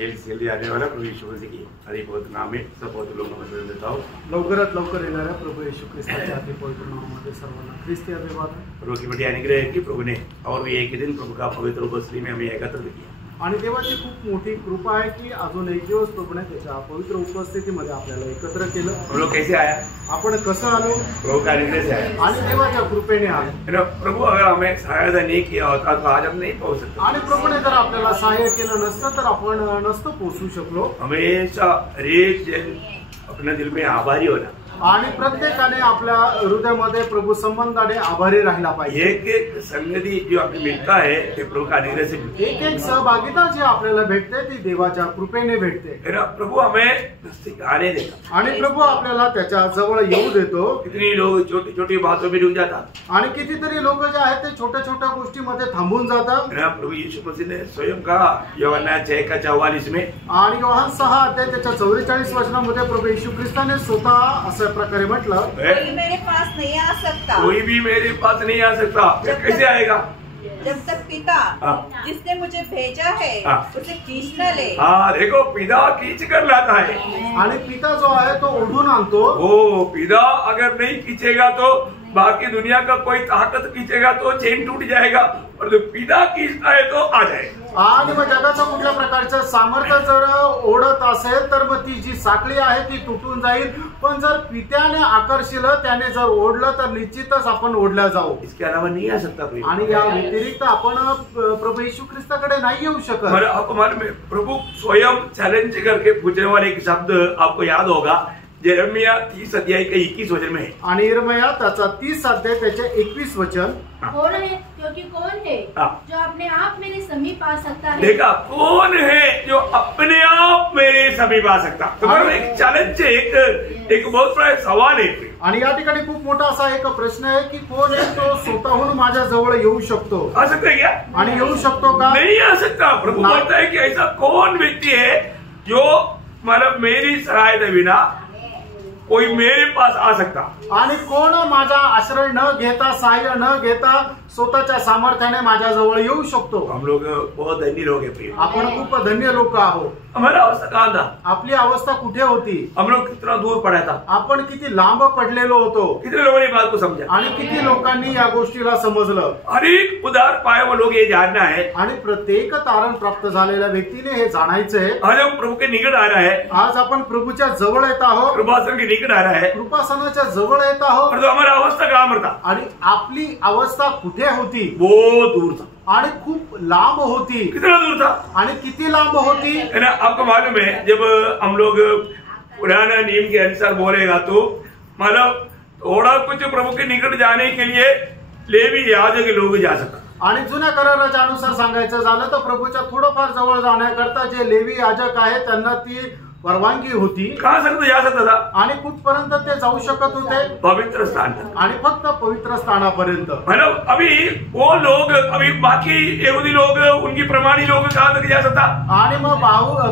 जल्दी आने वाला प्रभु यीशु मसीह की अति पवित्र नाम में सब पवित्र लोगों को वंदन देता हूँ। लवकरात लवकर येणाऱ्या प्रभू येशू ख्रिस्ताच्या अति पवित्र नामामध्ये सर्वांना ख्रिस्ती अभिवादन। प्रभु की बड़ी अनुग्रह है कि प्रभु ने और भी एक ही दिन प्रभु का पवित्र उपस्थिति में हमें एकत्र किया आणि देवाची खूप मोठी कृपा आहे की अजून एक दिवस प्रभूने त्याच्या पवित्र उपस्थितीमध्ये आपल्याला एकत्र केलं। हम लोग कैसे आया? आपण कसं आलो? प्रभु का अनुग्रह से आया आणि देवाच्या कृपेने आलो। प्रभु अगर हमें सहायता नहीं किया होता तो आज हम नहीं पहुंच सकते। आणि प्रभूने जर आपल्याला सहाय्य केलं नसतं तर आपण नसतो पोहोचू शकलो। हमेशा हर एक जन अपने दिल में आभारी होना आणि प्रत्येकाने आपल्या हृदयामध्ये प्रभु संबंधाने आभारी राहिला पाहिजे। एक एक संगति जो हमें मिलता है ते प्रभु का अनुग्रह से मिलती है। एक एक सहभागिता जी आपल्याला भेटते ती देवाच्या कृपेने भेटते। प्रभु हमें नजदीक आने देता आणि प्रभु आपल्याला त्याच्या जवळ येऊ देतो। कितनी लोग छोटी छोटी बातों में रुक जातात आणि कितीतरी लोक जे आहेत ते छोट्या छोट्या गोष्टीमध्ये थांबून जातात। प्रभु यीशु मसीह ने स्वयं कहा यूहन्ना 6:44 में आणि योहान 6 अध्याय त्याच्या 44 वचनामध्ये प्रभु येशू ख्रिस्ताने स्वतः अशा प्रकारे म्हटलं, कोई मेरे पास नहीं आ सकता, कोई भी मेरे पास नहीं आ सकता। कैसे आएगा? जब तक पिता जिसने मुझे भेजा है उसे खींच न ले। हाँ देखो, पिता खींच कर लाता है आणि पिता जो आहे तो ओढून आणतो। ओ पिता अगर नहीं खींचेगा तो बाकी दुनिया का कोई ताकत खींचेगा तो चेन टूट जाएगा, और जो पिता खींचता है तो आ जाएगा। आणि मग जगाचं कुठल्या प्रकारचं सामर्थ्य जर ओढत असेल तर मग ती जी साखळी आहे ती तुटून जाईल, पण जर पित्याने आकर्षिलं, त्याने जर ओढलं तर निश्चितच आपण ओढल्या जाऊ। इसके अलावा नहीं आ सकता कोई। आणि या व्यतिरिक्त आपण प्रभु येशू ख्रिस्ताकडे नहीं येऊ शकत। प्रभु स्वयं चैलेंज करके पूछने वाले एक शब्द आपको याद होगा, यिर्मयाह 30 अध्याय के 21 वचन में है। आणि यिर्मयाह त्याचा 30 अध्याय त्याचे 21 वचन, कौन है क्योंकि कौन है जो अपने आप मेरे समीप आ सकता है। देखा, कौन है जो अपने आप मेरे समीप आ सकता। तो एक चैलेंज है, एक बहुत बड़ा सवाल है। आणि या ठिकाणी खूप मोठा असा एक प्रश्न आहे की कोण आहे तो स्वतःहून माझ्या जवळ येऊ शकतो? आ सकता है क्या? आणि येऊ शकतो का? नहीं आ सकता। प्रभु बोलता है कि ऐसा कौन व्यक्ति है जो मतलब मेरी सहायता बिना कोई मेरे पास आ सकता। आणि कोण माझा आश्रय न घेता, सहाय्य न घेता स्वतःच्या सामर्थ्याने माझ्या जवळ येऊ शकतो? हम लोग बहुत धनी लोग हैं प्रिय। आपण खूप धन्य लोक आहोत। हमारा अवस्था कहाँ था? आपली अवस्था कुठे होती? हम लोग कितना दूर पड़ा था, आपण किती लांब पडलेलो होतो, कितने लोगों ने बात को समझा, आणि किती लोकांनी या गोष्टीला समजलं। हर एक उदार पाए वो लोग ये जानना है, आणि प्रत्येक तारण प्राप्त झालेल्या व्यक्तीने हे जाणायचंय, आज हम प्रभु के निकट आ रहा है, आज आपण प्रभूच्या जवळ येत आहोत, कृपासन के निकट आ रहा है, कृपासनाच्या जवळ येत आहोत, और तो हमारा अवस्था कहाँ पर था, आणि आपली अवस्था कुठे होती? बहुत दूर था। आणि खूप लांब होती। कितना दूर था? आणि किती लांब होती? है ना? आपको मालूम है, जब हम लोग पुराना नियम के अनुसार बोलेगा तो मतलब थोड़ा कुछ प्रभु के निकट जाने के लिए लेवी याजक लोग जा सकता। आणि जुन्या कराराच्या अनुसार सांगायचं झालं तर प्रभूच्या थोडंफार जवळ जाण्याकरता जे लेवी याजक आहेत त्यांना ती परवानगी होती। कहाँ सकता जा सकता था? आणि कुठपर्यंत ते जाऊ शकत होते? पवित्र स्थान तक। आणि फक्त पवित्र स्थानापर्यंत। मतलब अभी वो लोग, अभी बाकी यहूदी लोग, उनकी प्रमाणी लोग कहाँ तक जा सकता? आणि मग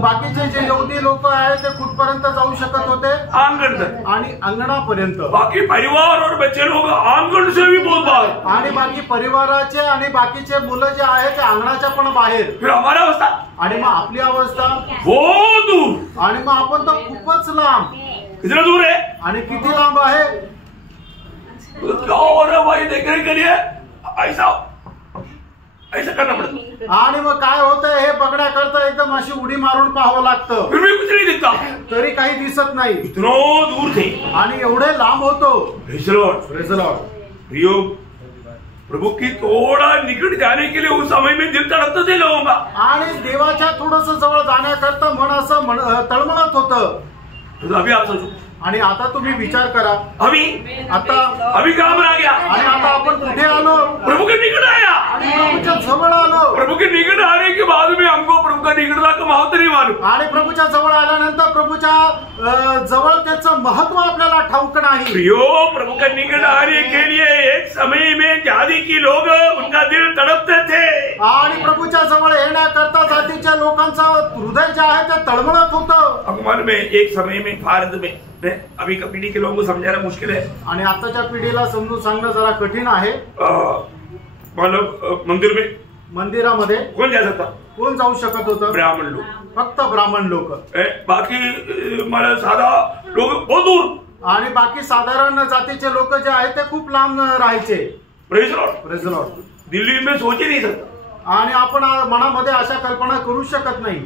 बाकीचे जे यहूदी लोक आहेत ते कुठपर्यंत जाऊ शकत होते? आंगण तक। आणि अंगणापर्यंत। बाकी परिवार और बच्चे लोग आंगण से भी बहुत बाहर। आणि बाकी परिवाराचे आणि बाकीचे मुलं जे आहेत ते अंगणाच्या पण बाहेर। फिर हमारा अवस्था? आणि मग आपली अवस्था बहुत दूर। आणि मग आपण तर खूपच लांब। कितना दूर है? आणि किती लांब आहे? तो क्या हो रहा है भाई? देखने के लिए ऐसा करना पड़ता। आणि मग काय होतंय हे बघण्याकरता एकदम अशी उडी मारून पाहावं लागतं, फिर भी कुछ नहीं दिखता, तरी काही दिसत नाही। इतना दूर थे आणि एवढे लांब होतो। Praise the Lord. प्रियो, प्रभु की थोड़ा निकट जाने के लिए उस समय में दिल तड़पता थे लोगों का। आणि देवाच्या थोडस जवळ जाण्याकरता मन असं तळमळत होतं। तो अभी आप सोचो, आणि आता तुम्ही विचार करा, अभी कहाँ पर आ गया? आणि आता आपण कुठे आलो? प्रभु के निकट आया। आणि प्रभूच्या जवळ आलो। प्रभु के निकट आने के बाद में हमको प्रभु का निकटता का महत्व नहीं मालूम। आणि प्रभूच्या जवळ आल्यानंतर प्रभूच्या जवळ त्याचं महत्व आपल्याला ठाऊक नाही। प्रियो, प्रभु का निकट आने के लिए एक समय में जाति की लोग उनका दिल तड़पते थे। आणि प्रभूच्या जवळ येण्याकरता जातीच्या लोकांचं हृदय जे आहे ते तळमळत होतं। अकबर में एक समय में भारत में अभी का पीढ़ी के लोगों को समझाना मुश्किल है। आणि आताच्या पिढीला समजून सांगणं जरा कठीण आहे। मतलब मंदिर में, मंदिरामध्ये कौन जा सकता? कोण जाऊ शकत होतं? ब्राह्मण लोक, फक्त ब्राह्मण लोक. बाकी मला साधा लोक बहुत दूर. आणि बाकी साधारण जातीचे लोक जे आहेत ते खूप लांब राहायचे. Praise Lord. Praise Lord. Delhi में सोच ही नहीं सकता. आणि आपण मनामध्ये अशा कल्पना करू शकत नहीं.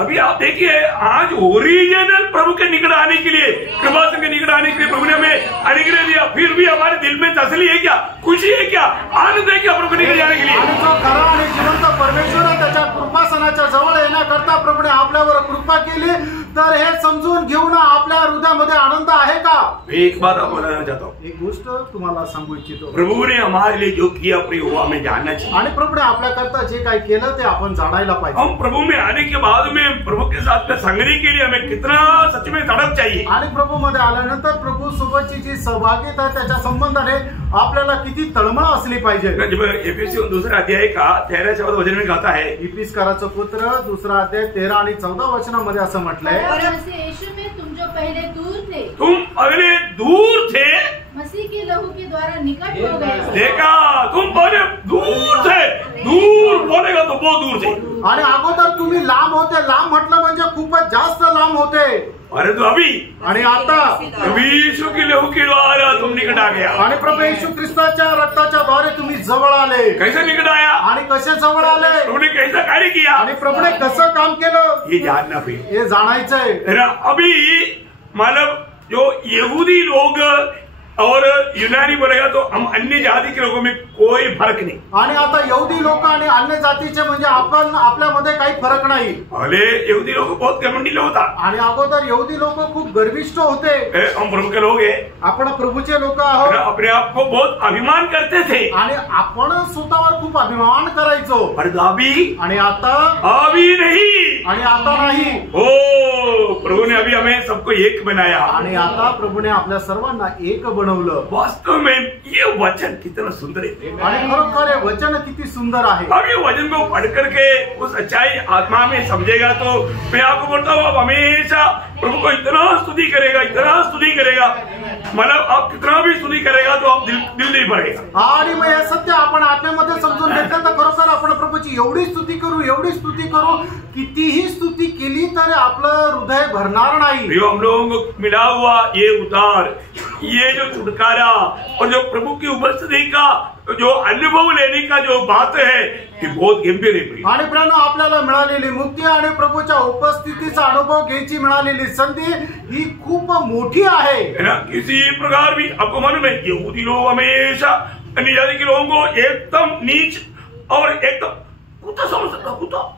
अभी आप देखिए, आज ओरिजिनल प्रभु के निकट आने के लिए, कृपा के निकट आने के लिए प्रभु ने हमें अनुग्रह दिया. फिर भी हमारे दिल में तसली है क्या, खुशी है क्या, आनंद है क्या प्रभु के निकट जाने के लिए? आणि जो खरा आणि जिवंत परमेश्वर त्याच्या कृपासनाच्या जवळ येण्याकरता प्रभूने आपल्यावर कृपा केली, तर हे समजून घेऊन आपल्या हृदयामध्ये आनंद आहे का? एक बात आपको बताना चाहता हूँ. एक गोष्ट तुम्हाला सांगू इच्छितो. प्रभु ने हमारे लिए जो किया प्रभु हमें जानना चाहिए. आणि प्रभूने आपल्याकरता जे काही केलं ते आपण जाणायला पाहिजे. हम प्रभु में आने के बाद में प्रभु के साथ में संगति के लिए हमें कितना सच में तड़प चाहिए. आणि प्रभू मध्ये आल्यानंतर प्रभू सोबतची जी सहभागिता त्याच्या संबंधाने आपल्याला किती तळमळ असली पाहिजे. जब एफएसी 2 अध्याय का 13-14 वचन में कहता है, इफिसकाराचं पत्र 2 अध्याय 13 आणि 14 वचनामध्ये असं म्हटलंय, यीशु में तुम जो पहले दूर थे, तुम पहले दूर थे, मसीह के लहू के द्वारा निकट हो गए. देखा, तुम पहले दूर थे. दूर बोलेगा तो बहुत दूर थे. आणि अगोदर तुम्ही लांब होते. लांब म्हटलं म्हणजे खूपच जास्त लांब होते. अरे तो अभी आणि आता यीशु के लहू के द्वारा तुम निकट आ गया. आणि प्रभू येशू ख्रिस्ताच्या रक्ताच्या द्वारे तुम्ही जवळ आले. कैसे निकट आया? आणि कसे जवळ आले? प्रभु ने कैसा कार्य किया? आणि प्रभूने कसं काम केलं ये जानना फिर. हे जाणायचंय. अभी मतलब जो यहूदी लोग और यूनानी बोलेगा तो हम अन्य जाति के लोगों में कोई फर्क नहीं. आणि आता यहूदी लोक आणि अन्य जातीचे म्हणजे आपण आपल्यामध्ये काही फरक नाही. पहले यहूदी लोग बहुत घमंडी लोग होता. आणि अगोदर यहूदी लोक खूप गर्विष्ठ होते. हम प्रभु के लोग हैं. आपण प्रभूचे लोक आहोत. अपने आप को बहुत अभिमान करते थे. आणि आपण स्वतःवर खूप अभिमान करायचो. पर अभी आणि आता अभी नहीं. आणि आता नाही. हो, प्रभु ने अभी हमें सबको एक बनाया. आणि आता प्रभूने आपल्या सर्वांना एक बनवलं. वास्तव में ये वचन कितना सुंदर है. आणि खरोखर हे वचन किती सुंदर आहे. अब ये वचन को पढ़ करके उस सच्चाई आत्मा में समझेगा तो मैं आपको बोलता हूँ, आप हमेशा प्रभु को इतना स्तुति करेगा, इतना स्तुति करेगा, मतलब आप कितना भी स्तुति करेगा तो आप दिल नहीं भरेगा. आणि मग हे सत्य आपण आत्म्यामध्ये समजून घेतलं तर खरोखर आपण प्रभूची एवढी स्तुती करू, एवढी स्तुती करू, कितीही स्तुती केली तर आपलं हृदय भरणार नाही. हम लोगों को मिला हुआ ये उद्धार, ये जो छुटकारा और जो प्रभु की उपस्थिति का जो अनुभव लेने का जो बात है, ये बहुत गंभीर है. आणि प्रियानो, आपल्याला मिळालेली मुक्ती आणि प्रभूच्या उपस्थितीचा अनुभव घ्यायची मिळालेली संधी ही खूप मोठी आहे. किसी प्रकार भी आपको मालूम है, यहूदी लोग हमेशा अन्य जाति के लोगों को एकदम नीच और एकदम कुत्ता समझता. कुत्ता.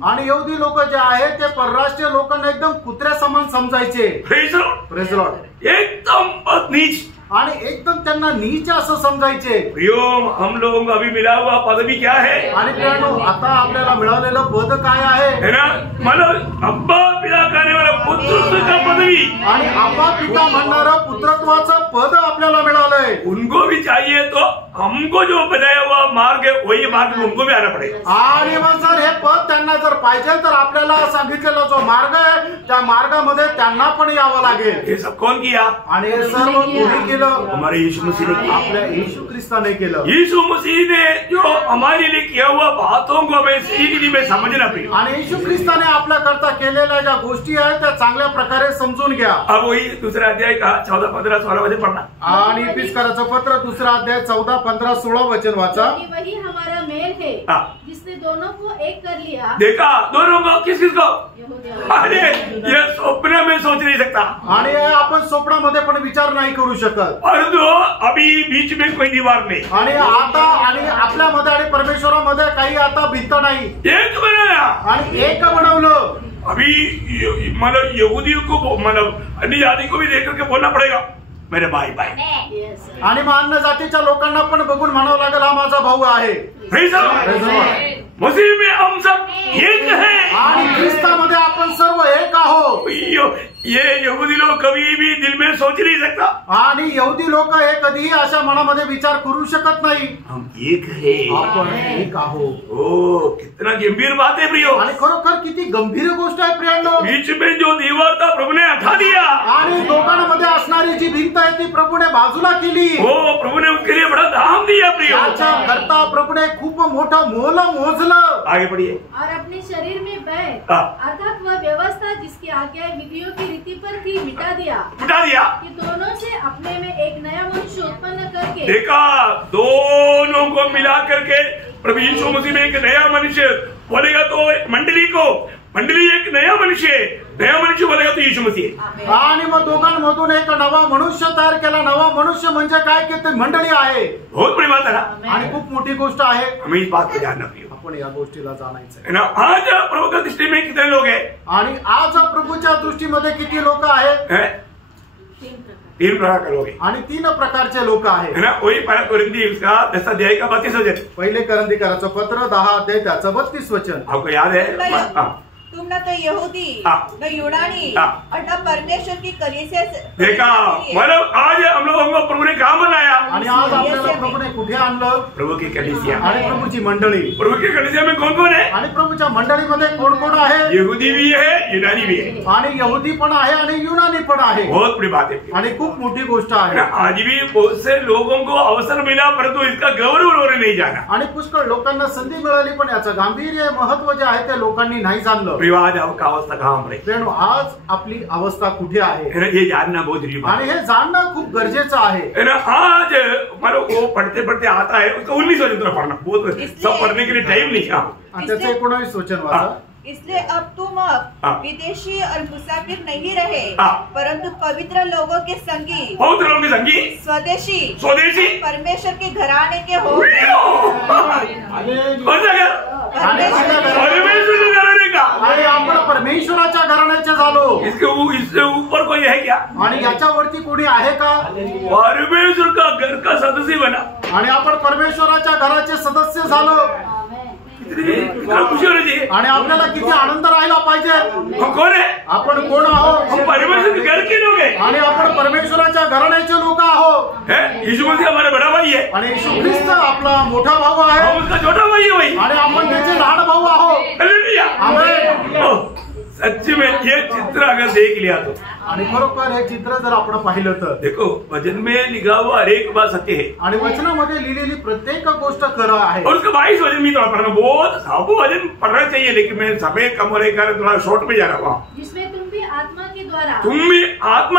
आणि यहूदी लोक जे आहेत ते परराष्ट्रीय लोकांना एकदम कुत्र्या समान समजायचे. Praise Lord. Praise Lord. एकदम नीच आणि एकदम त्यांना नीच असं समजायचे. प्रियोम, हम लोगों को अभी मिला हुआ पदवी क्या है? आणि प्रियानो, आता आपल्याला मिळालेलं पद काय आहे? है ना, मतलब अब्बा पिता कहने वाला पुत्र का पदवी. आणि अब्बा पिता म्हणणारं पुत्रत्वाचं पद आपल्याला मिळालंय. उनको भी चाहिए तो हमको जो बनाया हुआ मार्ग है वही मार्ग में उनको भी आना पड़ेगा. आणि मग जर हे पद त्यांना जर पाहिजे तर आपल्याला सांगितलेला जो मार्ग आहे त्या मार्गामध्ये त्यांना पण यावं लागेल. ये सब कौन किया? आणि हे सर्व कोणी केलं? हमारे यीशु मसीह ने किया. आपल्या येशू ख्रिस्ताने केलं. यीशु मसीह ने जो हमारे लिए किया हुआ बातों को हमें सही रीति में समझना पड़ेगा. आणि येशू ख्रिस्ताने आपल्या करता केलेल्या ज्या गोष्टी आहेत त्या चांगल्या प्रकारे समजून घ्या. अब वही 2 अध्याय का 14, 15, 16 वचन पढ़ना. आणि इफिसकाराचं पत्र 2 अध्याय 14, 15, 16 वचन वाचा. वही हमारा मेल है, जिसने दोनों को एक कर लिया. देखा, दोनों को किस किस को? यहूदियों. अरे ये स्वप्न में सोच नहीं सकता. आणि आपण स्वप्नामध्ये पण विचार नाही करू शकत. परंतु अभी बीच में कोई दीवार नहीं. आणि आता आणि आपल्यामध्ये आणि परमेश्वरामध्ये काही आता भिंत नाही. एक बनाया आणि एक बनवलं. अभी मतलब यहूदियों को मतलब अन्य जाति को भी देख करके बोलना पड़ेगा, मेरे भाई भाई. आणि मग अन्य जातीच्या लोकांना पण बघून म्हणावं लागेल, हा माझा भाऊ आहे. मसीह में हम सब एक हैं. आणि ख्रिस्तामध्ये आपण सर्व एक आहोत. ये यहूदी लोग कभी भी दिल में सोच नहीं सकता. आणि यहूदी लोक हे कधीही अशा मनामध्ये विचार करू शकत नाही. हम एक है. आपण एक आहोत. ओ, कितना गंभीर बात है प्रियो, आणि खरोखर किती गंभीर गोष्ट आहे प्रियांनो. बीच में जो दीवार था प्रभु ने हटा दिया, आणि दोघांमध्ये असणारी जी भिंत आहे ती प्रभूने बाजूला केली. वो प्रभु ने उसके लिए बड़ा दाम दिया प्रियो. याच्या करता प्रभूने खूप मोठं मोल मोजलं. आगे बढ़िए. और अपने शरीर में भय हाँ। अर्थात वह व्यवस्था जिसकी आज्ञा विधियों की रीति पर थी मिटा दिया कि दोनों से अपने में एक नया मनुष्य उत्पन्न करके. देखा, दोनों को मिला करके प्रभु यीशु मसीह में एक नया मनुष्य बोलेगा तो मंडली एक नया मनुष्य बोलेगा तो यीशु मसीह. आणि मग दोघांमधून एक नवा मनुष्य तयार केला. नवा मनुष्य म्हणजे काय की ते मंडळी आहे. बहुत बड़ी बात है ना, आणि खूप मोठी गोष्ट आहे. हमें इस बात को जानना प्रियो. आपण या गोष्टीला जाणायचं है ना. आज प्रभु की दृष्टि में कितने लोग हैं? आणि आज प्रभूच्या दृष्टीमध्ये किती लोक आहेत? 3 प्रकार के लोग हैं. आणि 3 प्रकारचे लोक आहेत. है ना. वही पहला कोरिन्थी उसका 10 अध्याय का 32 वचन. पहिले करंथीकराचं पत्र 10 अध्याय त्याचं 32 वचन. आपको याद है? तुम न तो यहूदी न यूनानी और न परमेश्वर की कलीसिया से. देखा, मतलब आज हम लोगों को प्रभु ने कहाँ बनाया? आणि आज आपल्याला प्रभूने कुठे आणलं? प्रभु की कलीसिया. आणि प्रभूची मंडळी. प्रभु की कलीसिया में कौन कौन है? आणि प्रभूच्या मंडळीमध्ये कोण कोण आहे? यहूदी भी है, यूनानी भी है. आणि यहूदी पण आहे आणि युनानी पण आहे. बहुत बड़ी बात है. आणि खूप मोठी गोष्ट आहे. आज भी बहुत से लोगों को अवसर मिला, परंतु इसका गौरव उन्होंने नहीं जाना. आणि पुष्कळ लोकांना संधी मिळाली, पण याचं गांभीर्य महत्व जे आहे ते लोकांनी नाही जाणलं. विवाद अवस्था कहाँ पर है? आज आपली अवस्था कुठे आहे ये जानना बहुत जरूरी बात आणि हे जाणणं खूप गरजेचं आहे. आज मतलब वो पढ़ते पढ़ते आता है, उसका 19 वचन पढ़ना, बहुत सब पढ़ने के लिए टाइम नहीं है. त्याचं 19 वचन वाचा. इसलिए अब तुम विदेशी और मुसाफिर नहीं रहे, परंतु पवित्र लोगों के संगी, स्वदेशी परमेश्वर के घराने के हो. अरे आपण परमेश्वराच्या घराण्याचे झालो. इससे ऊपर कोई है क्या? आणि याच्यावरती कोणी आहे का? परमेश्वर का घर का सदस्य बना आणि आपण परमेश्वराच्या घराचे सदस्य झालो. खुशी होनी चाहिए. आणि आपल्याला किती आनंद राहिला पाहिजे. हम कौन है? आपण कोण आहोत? हम परमेश्वर के घर के लोग हैं. आणि आपण परमेश्वराच्या घराण्याचे लोक आहोत. यीशु मसीह हमारा बड़ा भाई है. आणि येशू ख्रिस्त आपला मोठा भाऊ आहे. हम उसका छोटा भाई है भाई. आणि आपण त्याचे लहान भाऊ आहोत. हालेलुया. आमेन. सच्ची में ये चित्र अगर देख लिया तो, आणि खरोखर हे चित्र जर आपण पाहिलं तर, देखो वचन में लिखा हुआ हर एक बात सत्य है. आणि वचनामध्ये लिहिलेली प्रत्येक गोष्ट खरं आहे. और उसका 22 वचन भी थोड़ा पढ़ना, बहुत सब वचन पढ़ना चाहिए, लेकिन मैं समय कम होने के कारण थोड़ा शॉर्ट में जा रहा हूँ. जिसमें तुम भी आत्मा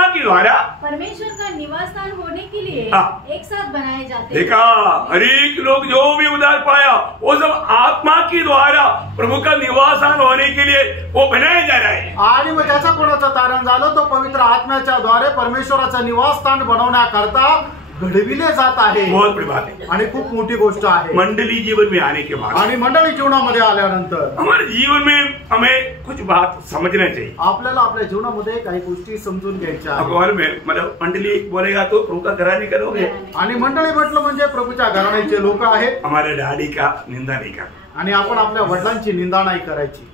के द्वारा परमेश्वर का निवास स्थान होने के लिए एक साथ बनाए जाते. देखा, हर एक लोग जो भी उद्धार पाया वो सब आत्मा के द्वारा प्रभु का निवास स्थान होने के लिए वो बनाया जा रहा है. आणि मग त्याचा कोणाचं तारण झालं? तो पवित्र आत्म्याच्या द्वारे परमेश्वराचं निवासस्थान बनवण्याकरता घडविले जात आहे. बहुत बड़ी बात है. आणि खूप मोठी गोष्ट आहे. मंडली जीवन में आने के बाद, आणि मंडळी जीवनामध्ये आल्यानंतर हमारे जीवन में हमें कुछ बात समझना चाहिए. आपल्याला आपल्या जीवनामध्ये काही गोष्टी समजून घ्यायच्या आहेत. भगवान में मतलब मंडली बोलेगा तो प्रभु का घराने का लोग है. आणि मंडळी म्हटलं म्हणजे प्रभूच्या घराण्याचे लोक आहेत. हमारे डैडी का निंदा नहीं करना. आणि आपण आपल्या वडिलांची निंदा नाही करायची.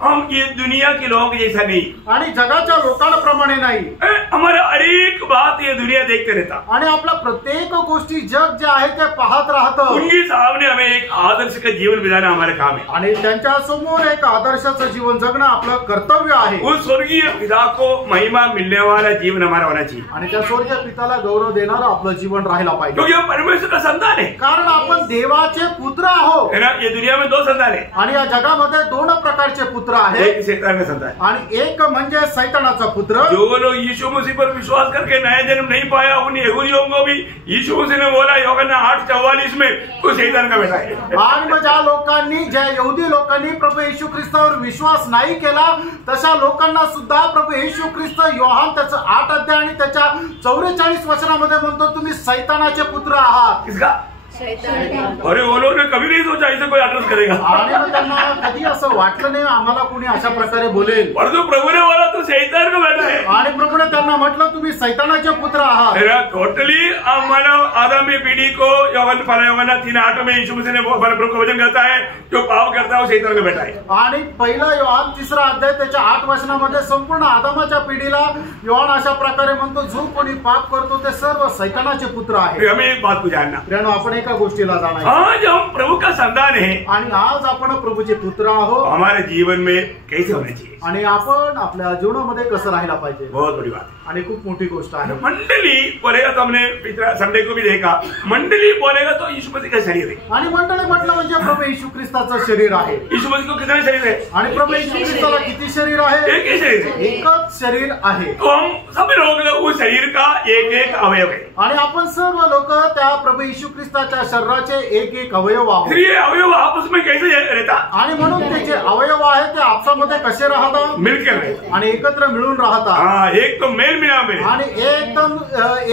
हम ये दुनिया के लोग जैसा नहीं, आणि जगाच्या लोकांप्रमाणे नाही. हमारा हर एक बात ये दुनिया देखते रहता. आणि आपल्या प्रत्येक गोष्टी जग जे आहे ते पाहत राहतं. उनके सामने हमें एक आदर्श का जीवन बिताना हमारे काम है. आणि त्यांच्या समोर एक आदर्शाचं जीवन जगणं आपलं कर्तव्य आहे. उस स्वर्गीय पिता को महिमा मिलने वाला जीवन हमारा होना चाहिए. आणि त्या स्वर्गीय पिताला गौरव देणारं आपलं जीवन राहायला पाहिजे. क्योंकि हम परमेश्वर का संतान है. कारण आपण देवाचे पुत्र आहोत. ये दुनिया में 2 संतान है. आणि या जगामध्ये 2 प्रकारचे पुत्र आहेत. एक शैतान का संतान आणि एक म्हणजे सैतानाचा पुत्र. जो लोग यीशु मसीह पर विश्वास करके नया जन्म नहीं पाया, उन यहूदियों को भी यीशु मसीह ने बोला यूहन्ना 8:44 में तो शैतान का बेटा है. आणि मग ज्या लोकांनी, ज्या यहूदी लोकांनी प्रभू येशू ख्रिस्तावर विश्वास नाही केला, तशा लोकांना सुद्धा प्रभू येशू ख्रिस्त योहान त्याचं 8 अध्याय आणि त्याच्या 44 वचनामध्ये म्हणतो तुम्ही सैतानाचे पुत्र आहात. किसका? अरे वो लोग ने कभी नहीं सोचा इसे कोई एड्रेस करेगा. आणि त्यांना कधी असं वाटलं नाही आम्हाला कोणी अशा प्रकारे बोलेल. परंतु प्रभु ने बोला तो शैतान का बेटा है. आणि प्रभूने त्यांना म्हटलं तुम्ही सैतानाचे पुत्र आहात. टोटली मानव आदमी पीढ़ी को यूहन्ना 3:8 में यीशु मसीह ने प्रभु का वचन कहता है जो पाप करता है वो शैतान को बेटा है। आणि पहिला योहान 3 अध्याय त्याच्या 8 वचनामध्ये संपूर्ण आदमाच्या पिढीला योहान अशा प्रकारे म्हणतो, जो कोणी पाप करतो ते सर्व शैतानाचे पुत्र आहे। हमें एक बात को जानना, प्रियानो, आपण एका गोष्टीला जाणायचं, आज हम प्रभु का संतान है आणि आज आपण प्रभूचे पुत्र आहोत, हमारे जीवन में कैसे होना चाहिए, आणि आपण आपल्या जीवनामध्ये कसं राहायला पाहिजे, बहुत बड़ी बात है। आणि खूप मोठी गोष्ट आहे। मंडली बोलेगा तो हमने पिछला संडे को भी देखा, मंडली बोलेगा तो यीशु मसीह का शरीर है। आणि मंडळी म्हटलं म्हणजे प्रभू येशू ख्रिस्ताचं शरीर आहे। यीशु मसीह को कितना शरीर है? आणि प्रभू येशू ख्रिस्ताला किती शरीर आहे? एक ही शरीर है। एकच शरीर आहे। तो हम सभी लोग उस शरीर का एक एक अवयव है, आणि आपण सर्व लोक त्या प्रभू येशू ख्रिस्ताच्या शरीराचे एक एक अवयव आहोत। ये अवयव आपस में कैसे रहता? आणि म्हणून ते जे अवयव आहेत ते आपसामध्ये कसे राहतात? मिलकर रहता, आणि एकत्र मिळून राहतात। हाँ, एक तो मेल मिलाप है आणि एकदम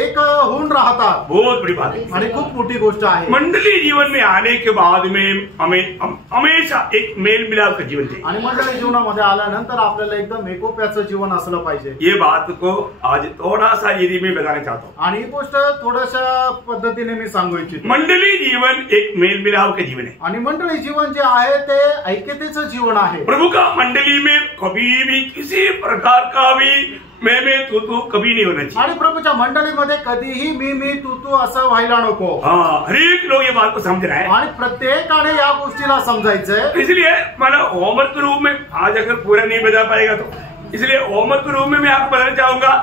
एक होऊन राहतात। बहुत बड़ी बात है। आणि खूप मोठी गोष्ट आहे। मंडली जीवन में आने के बाद में हमें हमेशा एक मेल मिलाप का जीवन चाहिए। आणि मंडळी जीवनामध्ये आल्यानंतर आपल्याला एकदम एकोप्याचं जीवन असलं पाहिजे। ये बात को आज थोड़ा सा यदि मैं बताना चाहता हूँ, आणि ही गोष्ट थोड्याशा पद्धतीने मी सांगू इच्छितो। मंडली जीवन एक मेल मिलाप का जीवन है। आणि मंडळी जीवन जे आहे ते ऐक्यतेचं जीवन आहे। प्रभु का मंडली में कभी भी किसी प्रकार का भी मैं तू कभी नहीं होना चाहिए। आणि प्रभूच्या मंडळीमध्ये कधीही मी तू असं व्हायला नको। हाँ, हर एक लोग ये बात को समझ रहे हैं, आणि प्रत्येकाने या गोष्टीला समजायचंय। इसलिए मतलब होमवर्क के रूप में आज अगर पूरा नहीं बता पाएगा तो इसलिए होमवर्क के रूप में मैं आपको बताना चाहूंगा,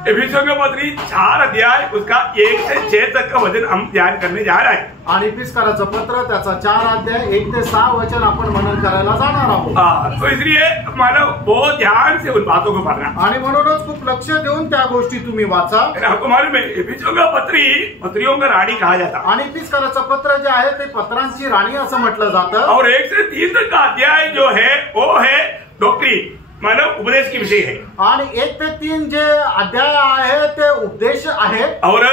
एफिसियों के पत्री 4 अध्याय उसका 1 से 6 तक का वचन हम ध्यान करने जा रहे हैं। आणि इफिसकाराचं पत्र त्याचा 4 अध्याय 1 ते 6 वचन आपण मनन करायला जाणार आहोत। हाँ, तो इसलिए मानव बहुत ध्यान से उन बातों को पढ़ना, आणि म्हणूनच खूप लक्ष देऊन त्या गोष्टी तुम्ही वाचा। आपको मालूम है एफिसियों का पत्री पत्रियों का रानी कहा जाता, आणि इफिसकाराचं पत्र जे आहे ते पत्रांची राणी असं म्हटलं जातं। और 1 से 3 तक का अध्याय जो है वो है डॉक्ट्रिन, मानव उपदेश के विषय है। आणि 1 ते 3 जे अध्याय आहे ते उपदेश आहे। और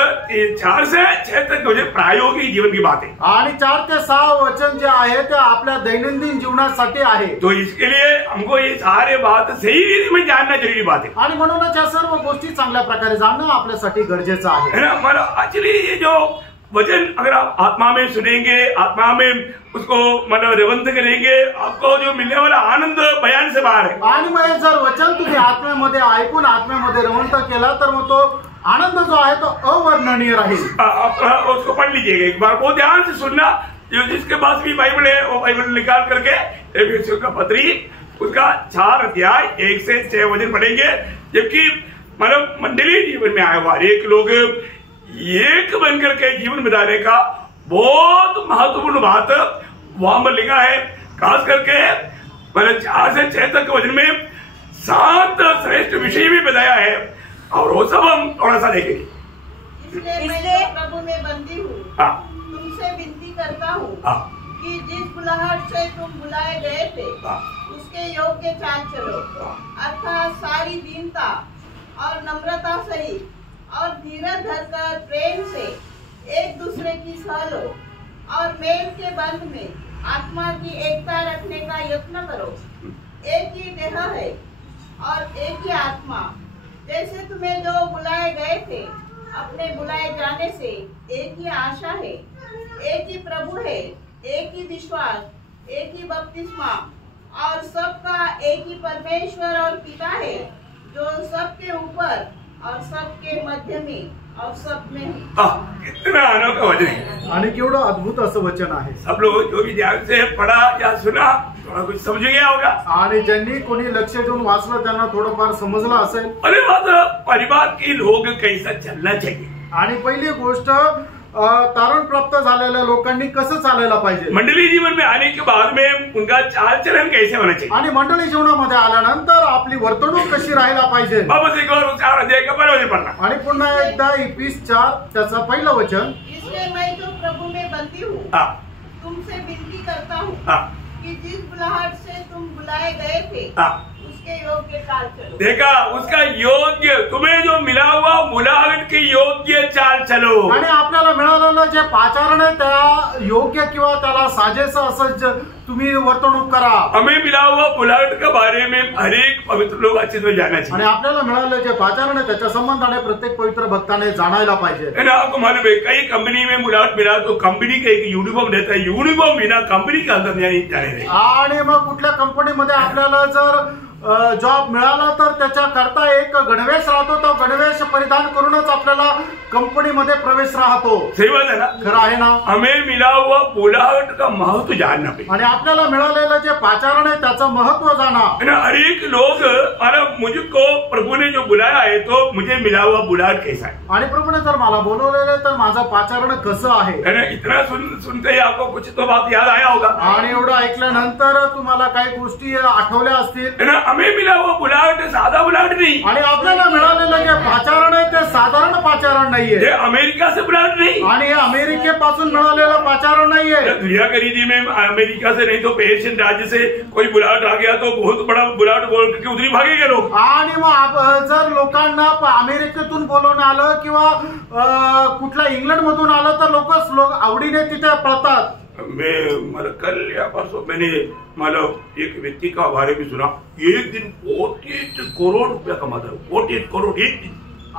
4 से 6 तक मुझे प्रायोगिक जीवन की बात है। आणि 4 ते 6 वचन जे आहे ते आपल्या दैनंदिन जीवनासाठी आहे। तो इसके लिए हमको ये सारे बात सही रीति में जानना जरूरी बात है। आणि म्हणूनच या सर्व गोष्टी चांगल्या प्रकारे जाणणं आपल्यासाठी गरजेचं आहे। है ना? मतलब एक्चुअली ये जो वचन अगर आप आत्मा में सुनेंगे, आत्मा में उसको मतलब रवंत करेंगे, आपको जो मिलने वाला आनंद बयान से बाहर है। आणि मग जर वचन तुम्ही आत्म्यामध्ये ऐकून आत्म्यामध्ये रवंत केला तर मग तो आनंद जो आहे तो अवर्णनीय राहील। आप उसको पढ़ लीजिएगा एक बार, बहुत ध्यान से सुनना। जो जिसके पास भी बाइबल है वो बाइबल निकाल करके एफिसियों का पत्री उसका 4 अध्याय 1 से 6 वचन पढ़ेंगे। जबकि मतलब मंडली जीवन में आए हुआ एक लोग एक बनकर के जीवन बिताने का बहुत महत्वपूर्ण बात वहां पर लिखा है। खास करके मतलब 4 से 6 तक वचन में 7 श्रेष्ठ विषय भी बताया है, और वो सब हम थोड़ा सा देखेंगे। इसलिए प्रभु में बंदी हूँ, हाँ, तुमसे विनती करता हूँ हाँ, कि जिस बुलाहट से तुम बुलाए गए थे हाँ, उसके योग्य चाल चलो, अर्थात सारी दीनता और नम्रता सहित और धीरज धरकर प्रेम से एक दूसरे की सह लो, और मेल के बंध में आत्मा की एकता रखने का यत्न करो। एक ही देह है और एक ही आत्मा, जैसे तुम्हें जो बुलाए गए थे अपने बुलाए जाने से एक ही आशा है, एक ही प्रभु है, एक ही विश्वास, एक ही बपतिस्मा, और सबका एक ही परमेश्वर और पिता है, जो सबके ऊपर और सबके मध्य में और सब में है। कितना अनोखा वचन है, आणि केवढं अद्भुत असं वचन आहे। सब लोग जो भी ध्यान से पढ़ा या सुना थोड़ा कुछ समझ गया होगा। आणि ज्यांनी कोणी लक्ष देऊन वाचलं त्यांना थोडंफार समजलं असेल। अरे बात परिवार के लोग कैसा चलना चाहिए। आणि पहिली गोष्ट तारण प्राप्त झालेल्या लोकांनी कसं चालायला पाहिजे। मंडली जीवन में आने के बाद में उनका चाल चलन कैसे होना चाहिए। आणि मंडळी जीवनामध्ये आल्यानंतर आपली वर्तणूक कशी राहायला पाहिजे। वापस एक और 4 अध्याय का पहला वचन पढ़ना। आणि पुन्हा एकदा इफिस 4 त्याचा पहिलं वचन, इसलिए मैं तो प्रभु में बंदी हूँ, हाँ, तुमसे विनती करता हूँ हाँ, कि जिस बुलाहट से तुम बुलाए गए थे हाँ। उसके योग्य चाल चलो। देखा, उसका योग्य तुम्हें जो मिला हुआ मुलाहट के योग्य चाल चलो। आणि आपल्याला मिळालेलं जे पाचारण आहे त्या योग्य किंवा त्याला साजेसं असं तुम्ही वर्तणूक करा। हमें मिला हुआ बुलाहट के बारे में हर एक पवित्र लोग अच्छे से जानना चाहिए। आणि आपल्याला मिळालेले जे पाचारण आहे त्याच्या संबंधाने प्रत्येक पवित्र भक्ताने जाणायला पाहिजे। है ना, आपको मालूम है कई कंपनी में बुलाहट मिला तो कंपनी का एक यूनिफॉर्म रहता है, यूनिफॉर्म बिना कंपनी के अंदर नहीं जाने। आणि मग कुठल्या कंपनीमध्ये आपल्याला जर जॉब मिळाला तर त्याच्याकरता एक गणवेश राहतो, तो गणवेश परिधान करूनच आपल्याला कंपनीमध्ये प्रवेश राहतो। सही बात है ना, खरं आहे ना। हमें मिला हुआ बुलाहट का महत्व जानना चाहिए आणि आपल्याला मिळालेलं जे पाचारण आहे त्याचं महत्व जाणा। हर एक लोग अरे मुझको प्रभु ने जो बुलाया है तो मुझे मिला हुआ बुलाहट कैसा है, आणि प्रभूने जर मला बोलवलेलं तर माझं पाचारण कसं आहे। है ना। इतना सुनते ही आपको कुछ तो बात याद आया होगा। आणि एवढं ऐकल्यानंतर तुम्हाला काही गोष्टी आठवल्या असतील। है ना, हमें मिला हुआ बुलाहट सादा बुलाहट नहीं, आणि आपल्याला मिळालेलं जे पाचारण आहे ते साधारण पाचारण नाहीये। ये अमेरिका से बुलाहट नहीं, आणि हे अमेरिकेपासून मिळालेलं पाचारण नाहीये। दुनिया की रीति में अमेरिका से नहीं तो पेशियन राज्य से कोई बुलाहट आ गया तो बहुत बड़ा बुलाहट बोल के उधरी भागेंगे लोग। आणि मग जर लोकांना अमेरिकेतून बोलवून आलं किंवा कुठल्या इंग्लंड मधून आलं तर लोक आवडीने तिथे पळतात। मैं कल या परसों मैंने मतलब एक व्यक्ति का बारे में सुना, एक दिन 48 करोड़ रुपया कमाता है, 48 करोड़ एक दिन।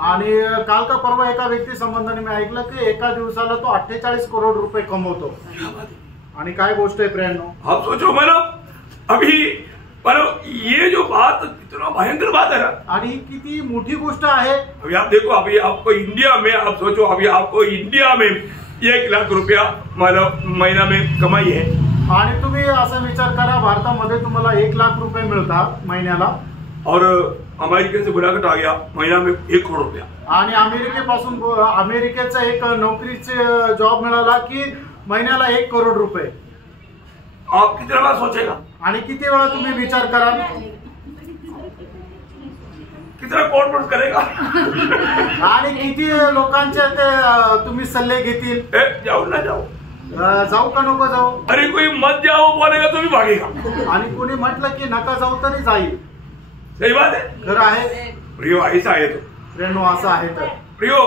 आणि काल का परवा एका व्यक्ती संबंधाने मी ऐकलं की एका दिवसाला तो 48 करोड़ रुपये कमवतो। आणि काय गोष्ट आहे प्रियांनो, आप सोचो मतलब अभी मतलब ये जो बात कितना भयंकर बात है ना, आणि किती मोठी गोष्ट आहे। अभी आप देखो, अभी आपको इंडिया में आप सोचो, अभी आपको इंडिया में 1 लाख रुपया मतलब महीना में कमाई है। आणि तुम्ही असा विचार करा, भारतामध्ये तुम्हाला 1 लाख रुपये मिळतात महिन्याला, और अमेरिका से बुलाहट आ गया महीना में 1 करोड़ रुपया। आणि अमेरिकेपासून अमेरिकेचा एक नोकरीचे जॉब मिळाला की महिन्याला 1 करोड़ रुपये। आप कितना बार सोचेगा, आणि किती वेळा तुम्ही विचार करा, कितना कॉन्फिडेंस करेगा आणि किती लोकांचे ते तुम्ही सल्ले घेतील, जाओ ना जाओ, जाऊ का नको जाऊ। अरे कोई मत जाओ बोलेगा तो भी भागेगा। आणि कोणी म्हटलं की नका जाऊ तरी जाईल। सही बात है, खरं आहे प्रियो ऐसा है तो प्रेरणो असं आहे तर प्रियो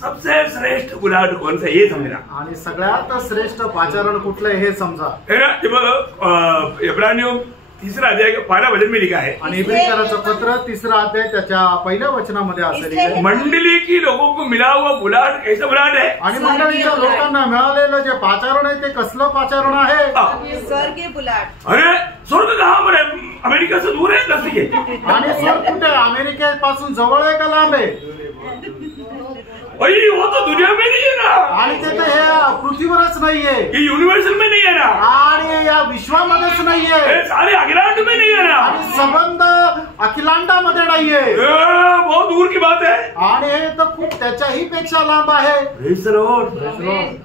सबसे श्रेष्ठ बुलाहट कौन सा ये समझना। आणि सगळ्यात श्रेष्ठ पाचारण कुठलं हे समजा। है ना, जब इब्रानियों 3रा अध्याय के 1 वचन में लिखा है, आणि इब्रियराचं पत्र 3रा अध्याय त्याच्या 1ल्या वचनामध्ये असं लिहिलंय, मंडली की लोगों को मिला हुआ बुलाहट कैसा बुलाहट है। आणि मंडळीच्या लोकांना मिळालेलं जे पाचारण आहे ते कसलं पाचारण आहे। स्वर्गीय बुलाहट। अरे स्वर्ग कहाँ पर है, अमेरिका से दूर है दस के, आणि स्वर्ग कुठे, अमेरिकेपासून जवळ आहे का लांब आहे। भाई वो तो दुनिया में नहीं है ना, आणि ते तर हे पृथ्वीवरच नाहीये, ये यूनिवर्सल में नहीं है ना, आणि या विश्वामध्येच नाहीये, ये सारे अखिलांड में नहीं है ना, आणि संबंध अखिलांडामध्ये नाहीये। बहुत दूर की बात है, आणि हे तर खूप त्याच्याही पेक्षा लांब आहे। Praise the Lord.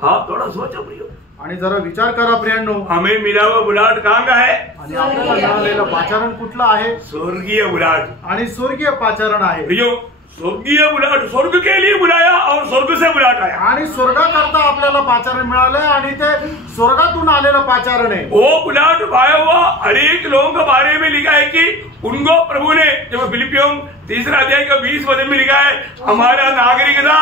हाँ, थोड़ा सोचो प्रियो, आणि जरा विचार करा प्रियांनो, हमें मिला हुआ बुलाहट कहाँ का है, आणि आपल्याला मिळालेलं पाचारण कुठलं आहे, स्वर्गीय बुलाहट। आणि स्वर्गीय पाचारण आहे। प्रियो स्वर्गीय बुलाहट, स्वर्ग के लिए बुलाया और स्वर्ग से बुलाहट आया। आणि स्वर्गाकरता आपल्याला पाचारण मिळालंय आणि ते स्वर्गातून आलेलं पाचारण आहे। वो बुलाहट पाया हुआ हर एक लोगों के बारे में लिखा है कि उनको प्रभु ने, जब फिलिपियों 3रा अध्याय का 20 वचन में लिखा है, हमारा नागरिकता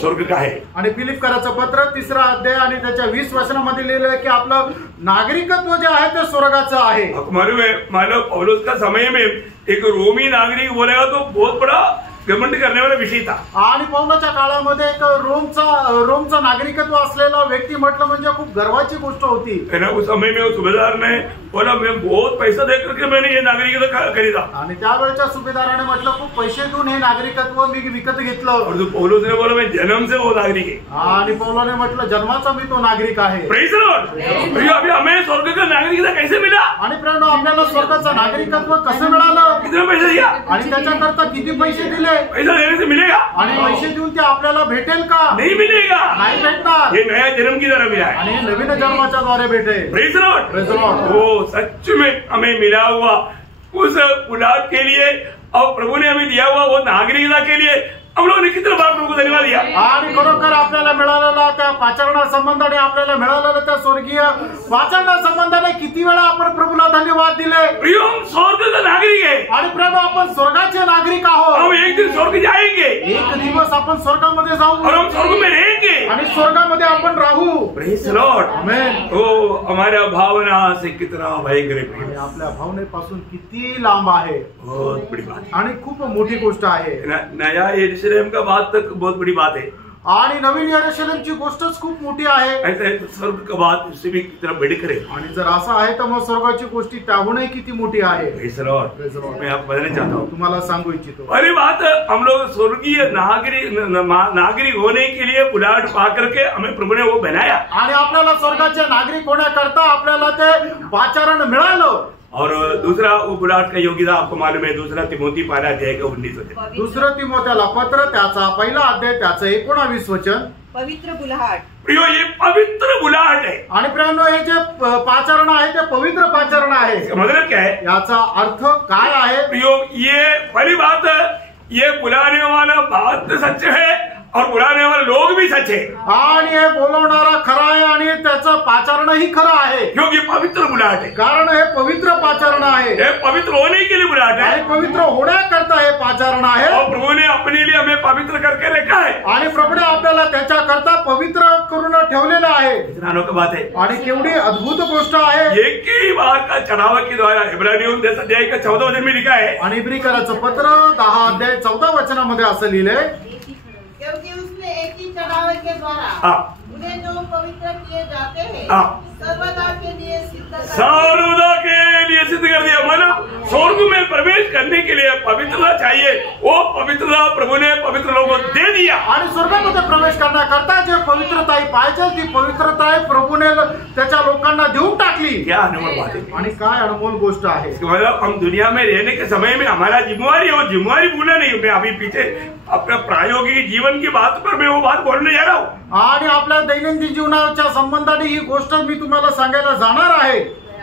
स्वर्ग का है। आणि फिलिपकराचं पत्र 3रा अध्याय आणि त्याच्या 20 वचनामध्ये लिहिलंय की आपलं नागरिकत्व जे आहे ते स्वर्गाचं आहे। मालूम है, मानो पौलुस का समय में एक रोमी नागरिक बोलेगा तो बहुत बड़ा घमंड करने वाला विषय था। आणि पौलाच्या काळामध्ये एक रोमचं नागरिकत्व असलेला व्यक्ती म्हटलं म्हणजे खूप गर्वाची गोष्ट होती। है ना, उस समय में सुबेदार ने बोला मैं बहुत पैसा दे करके मैंने ये नागरिकता खरीदा, आणि त्यावेळेच्या सुभेदाराने म्हटलं खूप पैसे देऊन हे नागरिकत्व मी विकत घेतलं। और तो पौलुस ने बोला मैं जन्म से वो नागरिक है। आणि पौलाने म्हटलं जन्माचा मी तो नागरिक आहे। Praise the Lord. अभी हमें स्वर्ग का नागरिकता कैसे मिला, आणि प्रेरणा आपल्याला स्वर्गाचं नागरिकत्व कसं मिळालं, कितना पैसा दिया, आणि त्याच्याकरता किती पैसे दिले, पैसा देने से मिलेगा, आणि पैसे देऊन ते आपल्याला भेटेल का, नहीं मिलेगा, नाही भेटणार। ये नया जन्म की तरह मिला है। आणि नवीन जन्माच्या द्वारे भेटेल। Praise the Lord. Praise the Lord. वो सच में हमें मिला हुआ उस बुलाहट के लिए और प्रभु ने हमें दिया हुआ वो नागरिकता के लिए हम लोगों ने कितना बार प्रभु को धन्यवाद दिया। आणि खरोखर आपल्याला मिळालेला त्या पाचारणा संबंधाने, आपल्याला मिळालेलं त्या स्वर्गीय पाचारणा संबंधाने किती वेळा आपण प्रभूला धन्यवाद दिले। प्रियो हम स्वर्ग का नागरिक है, आणि प्रभू आपण स्वर्गाचे नागरिक आहोत। हम एक दिन स्वर्ग जाएंगे एक दिवस आपण स्वर्गामध्ये जाऊ, और हम स्वर्ग में रहेंगे, आणि स्वर्गामध्ये आपण राहू. Praise the lord. आमेन. तो हमाऱ्या भावना से कितना भयंकर है. आणि आपल्या भावनेपासून किती लांब आहे. बहुत बड़ी बात. आणि खूप मोठी गोष्ट आहे. नया यरूशलेम का बात तक बहुत बड़ी बात है. आणि नवीन यरूशलेमची गोष्टच खूप मोठी आहे. ऐसा है तो स्वर्ग का बात इससे भी कितना बढ़कर है. आणि जर असं आहे तर मग स्वर्गाची गोष्टी त्याहूनही किती मोठी आहे. Praise the Lord. मैं आपको बताना चाहता हूँ, तुम्हाला सांगू इच्छितो. पहली बात, हम लोग स्वर्गीय नागरिक होने के लिए बुलाहट पा करके हमें प्रभु ने वो बनाया. आणि आपल्याला स्वर्गाचे नागरिक होण्याकरता आपल्याला ते पाचारण मिळालं. और दूसरा वो बुलाहट का योग्यता आपको मालूम है. दूसरा तिमोथी 5 अध्याय का 19 वचन. दुसरं तिमोथेला पत्र त्याचा 1 अध्याय त्याचं 19 वचन. पवित्र बुलाहट. प्रियो, ये पवित्र बुलाहट है. आणि प्रियांनो, हे जे पाचारण आहे ते पवित्र पाचारण आहे. मतलब क्या है? याचा अर्थ काय आहे? प्रियो, ये पहली बात, ये बुलाने वाला बात सच है और बुलाने वाले लोग भी सच है. आणि हे बोलवणारा खरा आहे आणि त्याचं पाचारणही खरं आहे. क्योंकि पवित्र बुलाहट है. कारण हे पवित्र पाचारण आहे. ये पवित्र होने के लिए बुलाहट है. आणि पवित्र होण्याकरता हे पाचारण आहे. और प्रभु ने अपने लिए हमें पवित्र करके रखा है. आणि प्रभूने आपल्याला त्याच्याकरता पवित्र करून ठेवलेलं आहे. कितना अनोखी बात है. आणि केवढी अद्भुत गोष्ट आहे. एक ही बार का चढ़ावा के द्वारा इब्रानियों 10 अध्याय का 14 वचन में लिखा है. आणि इब्रिकराचं पत्र 10 अध्याय 14 वचनामध्ये असं लिहिलंय, क्योंकि उसने एक ही चढ़ावे के द्वारा उन्हें जो पवित्र किए जाते हैं सर्वदा के लिए सिद्ध कर दिया. मतलब स्वर्ग में प्रवेश करने के लिए पवित्रता चाहिए. वो पवित्रता प्रभु ने पवित्र लोगों को दे दिया. आणि स्वर्गामध्ये प्रवेश करण्याकरता जे पवित्रता पाहिजे ती पवित्रता प्रभूने त्याच्या लोकांना देऊन टाकली. क्या अनमोल बात है. आणि काय अनमोल गोष्ट आहे. मतलब हम दुनिया में रहने के समय में हमारा जिम्मेवारी है, वो जिम्मेवारी भूलना नहीं. मैं अभी पीछे अपने प्रायोगिक जीवन की बात पर मैं वो बात बोलने जा रहा हूँ. आणि आपल्या दैनंदिन जीवनाच्या संबंधाने ही गोष्ट मी तुम्हाला सांगायला जाणार आहे.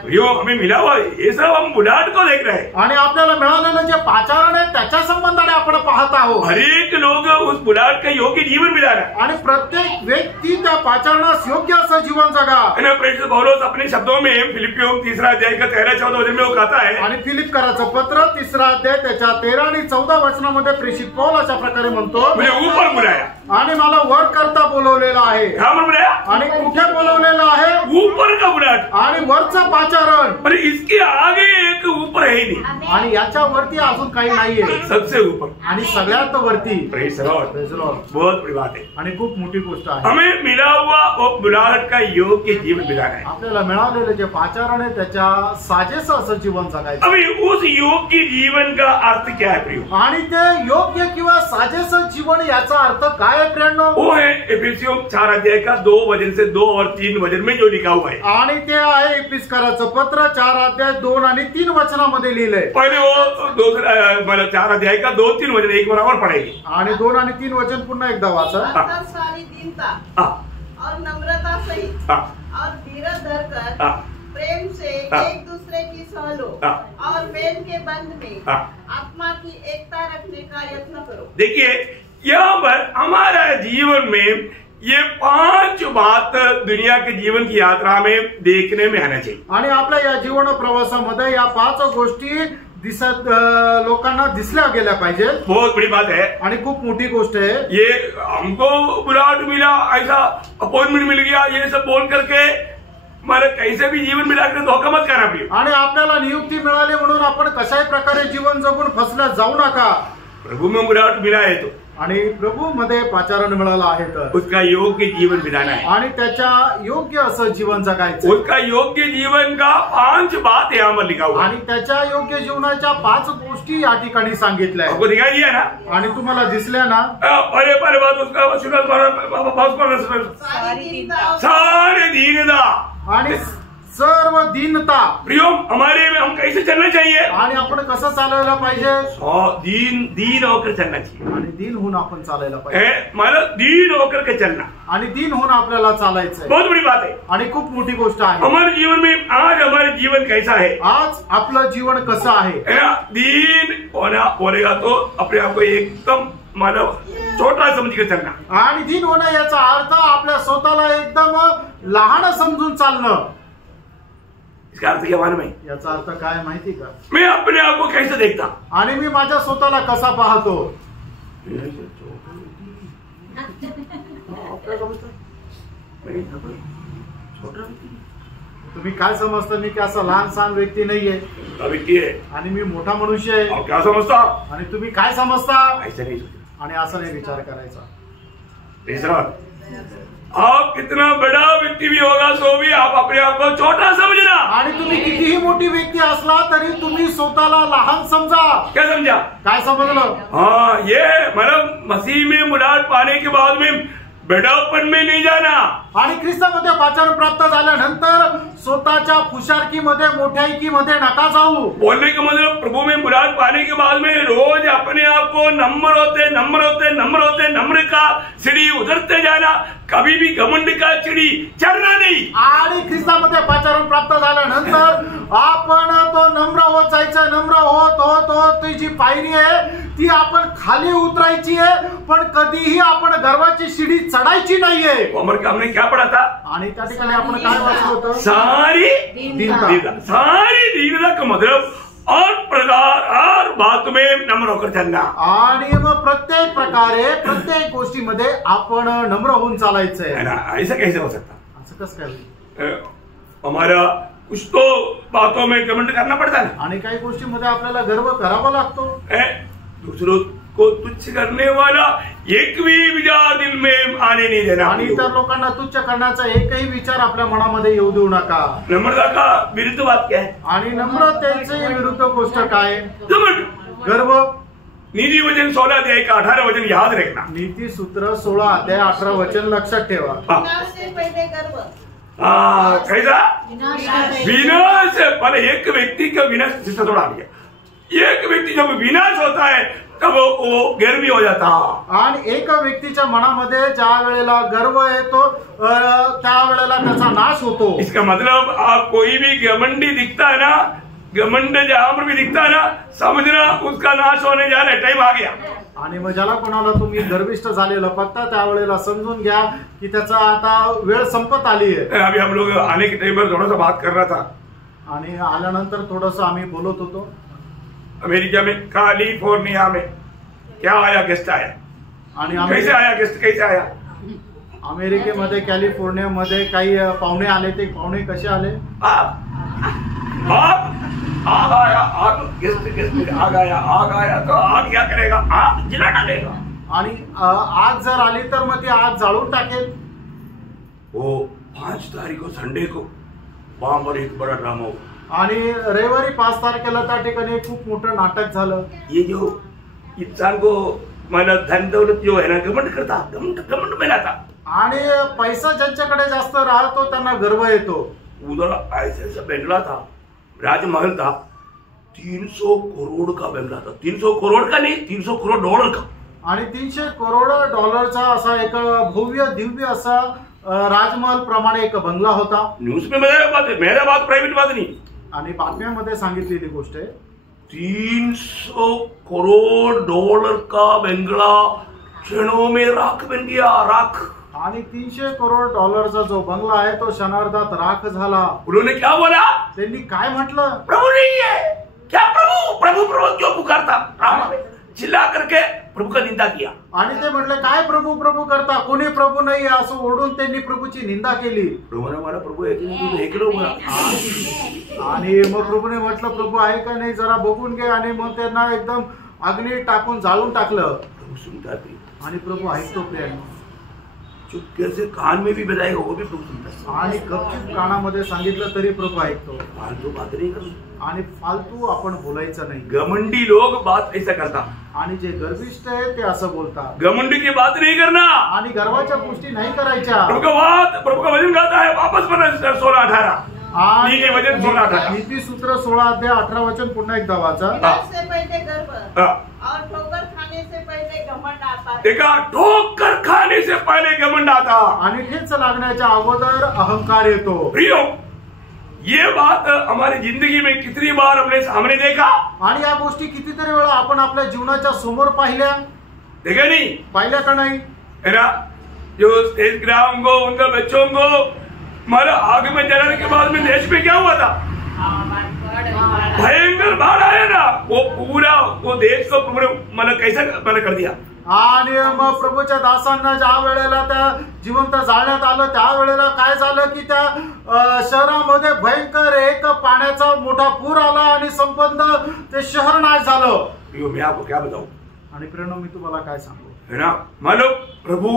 यो हमें मिला हुआ ये सब हम बुलाहट को देख रहे हैं. आणि आपल्याला मिळालेलं जे पाचारण आहे त्याच्या संबंधाने आपण पाहत आहोत. हर एक लोग उस बुलाहट का योग्य जीवन मिला रहा है. आणि प्रत्येक व्यक्ती त्या पाचारणास योग्य असं जीवन जगा. प्रेरित पौलुस अपने शब्दों में फिलिपियों 3 अध्याय का 13-14 वचन में वो कहता है. आणि फिलिपकराचं पत्र 3 अध्याय त्याच्या 13 आणि 14 वचनामध्ये प्रेषित पौल अशा प्रकारे म्हणतो, मुझे ऊपर बुलाया आणि मला वर करता बोलवलेलं आहे. कहाँ पर बुलाया? आणि कुठे बोलवलेलं आहे? ऊपर का बुलाहट. आणि वरचं पाचारण. पर इसके आगे एक ऊपर है ही नहीं. आणि याच्या वरती अजून काही नाहीये. सबसे ऊपर आणि सगळ्यात वरती. Praise the Lord. बहुत बड़ी बात है. आणि खूप मोठी गोष्ट आहे. हमें मिला हुआ वो बुलाहट का योग्य जीवन मिलाना है. आपल्याला मिळालेलं जे पाचारण आहे त्याच्या साजेसं असं जीवन जगायचं. अभी उस योग्य जीवन का अर्थ क्या है प्रियो? आणि ते योग्य किंवा साजेसं जीवन याचा अर्थ काय आहे प्रियांनो? वो है एफिसियों 4 अध्याय का 2 वचन से 2 और 3 वचन में जो लिखा हुआ है. आणि ते आहे इफिसकराचं पत्र 4 अध्याय 2 आणि 3 वचनामध्ये लिहिलंय. पहले वो दूसरा मतलब 4 अध्याय का 2-3 वचन एक बराबर पढ़ेगी. आणि 2 आणि 3 वचन पुन्हा एकदा वाचा. अर्थात सारी दीनता और नम्रता सहित और धीरज धरकर प्रेम से एक दूसरे की सह लो और प्रेम के बंध में आत्मा की एकता रखने का यत्न करो. देखिए, यहाँ पर हमारा जीवन में ये 5 बात दुनिया के जीवन की यात्रा में देखने में आना चाहिए. आणि आपल्या या जीवन प्रवासामध्ये या 5 गोष्टी दिसत लोकांना दिसल्या गेल्या पाहिजे. बहुत बड़ी बात है. आणि खूप मोठी गोष्ट आहे. ये हमको बुलाहट मिला, ऐसा अपॉइंटमेंट मिल गया, ये सब बोल करके हमारे कैसे भी जीवन मिला कर धोखा मत करना प्रिय. आणि आपल्याला नियुक्ती मिळाली म्हणून आपण कशाही प्रकारे जीवन जगून फसल्या जाऊ नका. प्रभु में बुलाहट मिला है तो आणि प्रभू मध्ये पाचारण मिळालं आहे तर उसका योग्य जीवन बिताना है. आणि त्याच्या योग्य असं जीवन जगायचं. उसका योग्य जीवन का 5 बात यहाँ पर लिखा हुआ. आणि त्याच्या योग्य जीवनाच्या 5 गोष्टी या ठिकाणी सांगितल्या आपको दिखाई दिया ना? आणि तुम्हाला दिसल्या ना? पहले बात उसका सारी दीनता आणि सर्व दीनता. प्रियो, हमारे में हम कैसे चलना चाहिए? आणि आपण कसं चालायला पाहिजे? दीन होकर चलना चाहिए. आणि दीन होऊन आपण चालायला पाहिजे. मला दीन होकर के चलना. आणि दीन होऊन आपल्याला चालायचंय. बहुत बड़ी बात है. आणि खूप मोठी गोष्ट आहे. हमारे जीवन में आज हमारे जीवन कैसा है? आज आपलं जीवन कसं आहे? दीन होनेगा तो अपने आप को एकदम मानव छोटा समझ के चलना. आणि दीन होणं याचा अर्थ आपल्या स्वतःला एकदम लहान समजून चालणं. इसका अर्थ क्या मालूम है? याचा अर्थ काय माहिती का? मैं अपने आप को कैसे देखता. आणि मी माझ्या स्वतःला कसा पाहतो. आप काय समजता? छोटा व्यक्ती. तुम्ही काय समजता? मी की असं लहान सहान व्यक्ती नाहीये, व्यक्ती आहे आणि मी मोठा मनुष्य आहे. आप क्या समजता? आणि तुम्ही काय समजता? ऐसा नहीं. आणि असा नाही विचार करायचा. तीसरा, आप कितना बड़ा व्यक्ति भी होगा तो भी आप अपने आप को छोटा समझना. आणि तुम्ही कितीही मोठी व्यक्ती असला तरी तुम्ही स्वतःला लहान समजा. क्या समझा? काय समजलं? हाँ, ये मतलब मसीह में मुराद पाने के बाद में बेटापन में नहीं जाना. आणि ख्रिस्तामध्ये पाचारण प्राप्त झाल्यानंतर स्वतःच्या फुशारकीमध्ये मोठ्याईकीमध्ये नका जाऊ. बोलने का मतलब प्रभु में मुराद पाने के बाद में रोज अपने आप को नम्र का सीढ़ी उतरते जाना. कभी भी घमंड का सीढ़ी चढ़ना नहीं. आणि ख्रिस्तामध्ये पाचारण प्राप्त झाल्यानंतर आपण तो नम्र होत जायचं. नम्र होत ती जी पायरी आहे ती आपण खाली उतरायची आहे, पण कधीही आपण गर्वाची सीढ़ी चढायची नाहीये. हमने क्या पढ़ा था? आणि त्या ठिकाणी आपण काय वाचलं होतं? सारी दीनता का मतलब और प्रकार और बात में नम्र होकर चलना. आणि मग प्रत्येक प्रकारे प्रत्येक गोष्टीमध्ये आपण नम्र होऊन चालायचंय. ऐसा कैसे हो सकता? असं कसं काय? हमारा कुछ तो बातों में कमेंट करना पड़ता है. आणि काही गोष्टीमध्ये आपल्याला गर्व करावा लागतो. दूसरों को तुच्छ करने वाला एक भी विचार दिल में आने नहीं देना. आणि इतर लोकांना तुच्छ करण्याचा एकही विचार आपल्या मनामध्ये येऊ देऊ नका. नम्रता का विरुद्ध बात क्या है? आणि नम्रतेचे विरुद्ध गोष्ट काय? गर्व. नीति वचन 16 अध्याय का 18 वचन याद रखना. नीती सूत्र 16 अध्याय 18 वचन लक्षात ठेवा. विनाश से पहले गर्व. कैसा? विनाश से पहले एक व्यक्ति का विनाश से थोड़ा आ गया. एक व्यक्ति जब विनाश होता है तब वो गर्वी हो जाता. आणि एक व्यक्तीच्या मनामध्ये ज्या वेळेला गर्व येतो त्या वेळेला त्याचा नाश होतो. इसका मतलब आप कोई भी घमंडी दिखता है ना, घमंड जहां पर भी दिखता है ना, समझना उसका नाश होने जा रहा है, टाइम आ गया. आणि मग ज्याला कोणाला तुम्ही गर्विष्ठ झालेलं बघता त्यावेळेला समजून घ्या की त्याचा आता वेळ संपत आली आहे. अभी हम लोग आने के टाइम पर थोड़ा सा बात कर रहा था. आणि आल्यानंतर थोडंसं आम्ही बोलत होतो. अमेरिका में कैलिफोर्निया में क्या आया? गेस्ट आया. आणि कैसे आया गेस्ट? कैसे आया? अमेरिकेमध्ये कॅलिफोर्नियामध्ये काही पाहुणे आले. ते पाहुणे कसे आले? आग आया. आग गेस्ट आग आया तो आग क्या करेगा? आग जला डालेगा. आणि आग जर आली तर मग ती आग जाळून टाकेल. वो 5 तारीख को संडे को वहां पर एक बड़ा ड्रामा हुआ. आणि रविवारी 5 तारखेला त्या ठिकाणी खूप मोठं नाटक झालं. ये जो इंसान को मतलब धन दौलत जो है ना घमंड करता, घमंड में लाता. आणि पैसा ज्यांच्याकडे जास्त राहतो त्यांना गर्व येतो. उधर ऐसा बंगला था, राजमहल था, 300 करोड़ का बंगला था. 300 करोड़ का नहीं, 300 करोड़ डॉलर का. आणि 300 करोड डॉलरचा असा एक भव्य दिव्य असा राजमहल प्रमाणे एक बंगला होता. न्यूज में मेरा बात प्राइवेट बात नहीं. आणि बातम्यामध्ये सांगितलेली गोष्ट आहे. 300 करोड़ डॉलर का बंगला क्षणों में राख बन गया. राख. आणि 300 करोड डॉलरचा जो बंगला आहे तो क्षणार्धात राख झाला. उन्होंने क्या बोला? त्यांनी काय म्हटलं? प्रभु नहीं है. क्या प्रभु? प्रभु प्रभु क्यों पुकारता? चिल्ला करके प्रभु का निंदा किया. आणि ते म्हटले काय प्रभू प्रभू करता, कोणी प्रभू नाही असं ओढून त्यांनी प्रभूची निंदा केली. प्रभूने मला प्रभू एक लोक. आणि मग प्रभूने म्हटलं प्रभू आहे का नाही जरा बघून घे. आणि मग त्यांना एकदम अग्नी टाकून जाळून टाकलं. प्रभू सुनता थे. आणि प्रभू ऐकतो प्रियांनो. चुपके से कान में भी बजाएगा वो भी प्रभू सुनता. आणि गपचूप कानामध्ये सांगितलं तरी प्रभू ऐकतो. फालतू बात नहीं करनी. आणि फालतू आपण बोलायचं नाही. घमंडी लोग बात ऐसा करता. आणि जे गर्विष्ठ आहे ते असं बोलतात. घमंडी की बात नहीं करना. आणि गर्वाच्या गोष्टी नाही करायच्या. प्रभु का वचन कहता है वापस बना 16-18. आणि वचन 16-18 नीती सूत्र 16 अध्याय 18 वचन पुन्हा एकदा वाचा. विनाश से पहले गर्व और ठोकर खाने से पहले घमंड आता है. देखा, ठोकर खाने से पहले घमंड आता. आणि ठेच लागण्याच्या अगोदर अहंकार येतो. प्रियो, ये बात हमारी जिंदगी में कितनी बार हमने सामने देखा. आणि या गोष्टी कितीतरी वेळा आपण आपल्या जीवनाच्या समोर पाहिल्या. देखा नहीं? पाहिल्या का नाही? है ना? जो स्टेट ग्राम को उनके बच्चों को मारा आग में जलाने के बाद में देश में क्या हुआ था? भयंकर बाढ़ आया ना. वो पूरा वो देश को मतलब कैसा कर दिया. आणि मग प्रभूच्या दासांना ज्या वेळेला त्या जिवंत जाळण्यात आलं त्यावेळेला काय झालं की त्या शहरामध्ये भयंकर एक पाण्याचा मोठा पूर आला आणि संपूर्ण ते शहर नाश झालं. मैं आपको क्या बताऊं? आणि प्रेरणा मी तुम्हाला काय सांगू है ना, मानो प्रभु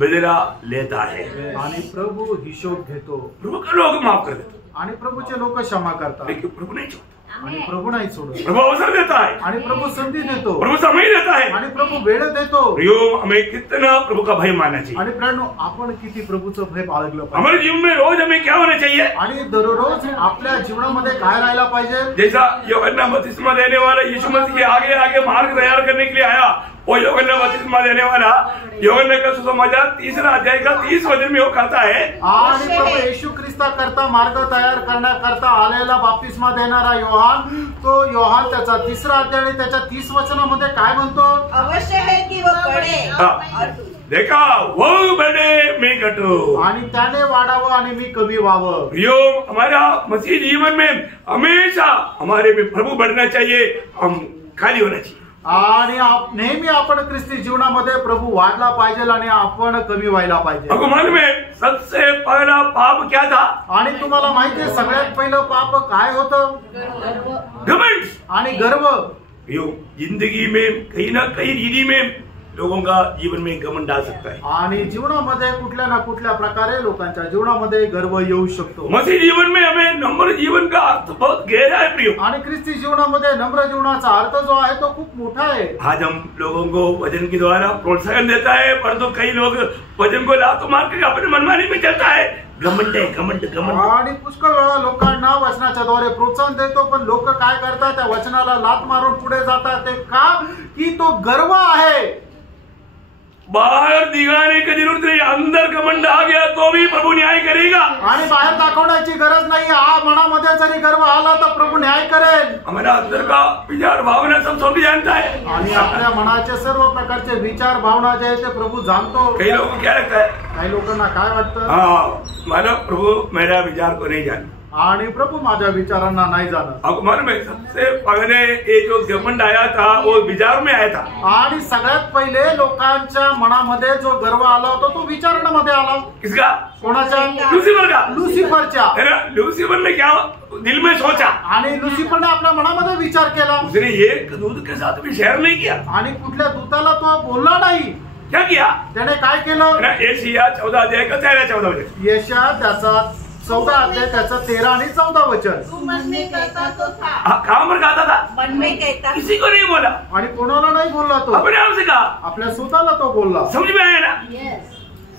बदला लेता है आणि प्रभू हिशोब घेतो. प्रभु का लोग माफ कर देते आणि प्रभूचे लोक क्षमा करतात लेकिन प्रभु नहीं छोड़ता. आणि प्रभू नाही सोडत. प्रभु अवसर देता है आणि प्रभू संधी देतो. प्रभु समय देता है आणि प्रभू वेळ देतो. प्रियो, हमें कितना प्रभु का भय मानना चाहिए. आणि प्रेरणा आपण किती प्रभूचं भय बाळगलं पाहिजे. हमारे जीवन में रोज हमें क्या होना चाहिए? आणि दररोज आपल्या जीवनामध्ये काय राहायला पाहिजे. जैसा यूहन्ना बपतिस्मा देने वाला यीशु मसीह के आगे आगे मार्ग तैयार करने के लिए आया, वो यूहन्ना बपतिस्मा देने वाला यूहन्ना का सुसमाचार 3 अध्याय का 30 वचन में वो कहता है. आणि प्रभू येशू ख्रिस्ता करता मार्ग तयार करण्याकरता आलेला बाप्तिस्मा देणारा योहान, तो योहान त्याचा 3 अध्याय आणि त्याच्या 30 वचनामध्ये काय म्हणतो. अवश्य है की वो बढे. देखा वो बड़े मैं घटो. आणि त्याने वाढावं आणि मी कमी व्हावं. प्रियो, हमारा मसीह जीवन में हमेशा हमारे में प्रभु बढ़ना चाहिए, हम खाली होना चाहिए. आणि नेहमी आपण ख्रिस्ती जीवनामध्ये प्रभू वाढला पाहिजे आणि आपण कमी व्हायला पाहिजे. भगवान में सबसे पहला पाप क्या था? आणि तुम्हाला माहिती आहे सगळ्यात पहिलं पाप काय होतं. घमंड आणि गर्व. जिंदगी में कहीं ना कहीं रीति में लोगों का जीवन में घमंड आ सकता है. आणि जीवनामध्ये कुठल्या ना कुठल्या प्रकारे लोकांच्या जीवनामध्ये गर्व येऊ शकतो. मसीह जीवन में हमें नम्र जीवन का अर्थ बहुत गहरा है प्रियो. आणि ख्रिस्ती जीवनामध्ये नम्र जीवनाचा अर्थ जो आहे तो खूप मोठा आहे. आज हम लोगों को वचन के द्वारा प्रोत्साहन देता है, परंतु कई लोग वचन को लात मार कर अपने मनमानी में चलता है. घमंड है, घमंड घमंड. आणि पुष्कळ वेळा लोकांना वचनाच्या द्वारे प्रोत्साहन देतो, पण लोक काय करतात त्या वचनाला लात मारून पुढे जातात. ते का की तो गर्व आहे. बाहर दिखाने की जरूरत नहीं, अंदर घमंड आ गया तो भी प्रभु न्याय करेगा. आणि बाहेर दाखवण्याची गरज नाही. मनामध्ये जरी गर्व आला तर प्रभू न्याय करेल. हमारा अंदर का विचार भावना सब भी जानता है. आणि आपल्या मनाचे सर्व प्रकारचे विचार भावना जे आहेत ते प्रभू जाणतो. कई लोगों को क्या लगता है? काही लोकांना काय वाटतं. हाँ, मानो प्रभु मेरा विचार को नहीं जान. आणि प्रभू माझ्या विचारांना नाही जाणत. अब मन में सबसे पहले ये जो घमंड आया था वो विचार में आया था. आणि सगळ्यात पहिले लोकांच्या मनामध्ये जो गर्व आला होता तो विचारणामध्ये आला. किसका? कोणाच्या? लुसिफर का. लुसिफरच्या. लुसिफर ने क्या दिल में सोचा. आणि लुसिफरने आपल्या मनामध्ये विचार केला. उसने एक दूध के साथ भी शेयर नहीं किया. आणि कुठल्या दूताला तो बोलला नाही. क्या किया? त्याने काय केलं. एशिया 14 अध्याय का 13-14 वचन. यशा त्याचा 14 अध्याय त्याचा 13 आणि 14 वचन. तू मन में कहता तो था. कहाँ पर कहता था? मन में कहता. किसी को नहीं बोला. आणि कोणाला नाही बोलला तो. अपने आप से कहा. आपल्या स्वतःला तो बोलला. समझ में आया ना?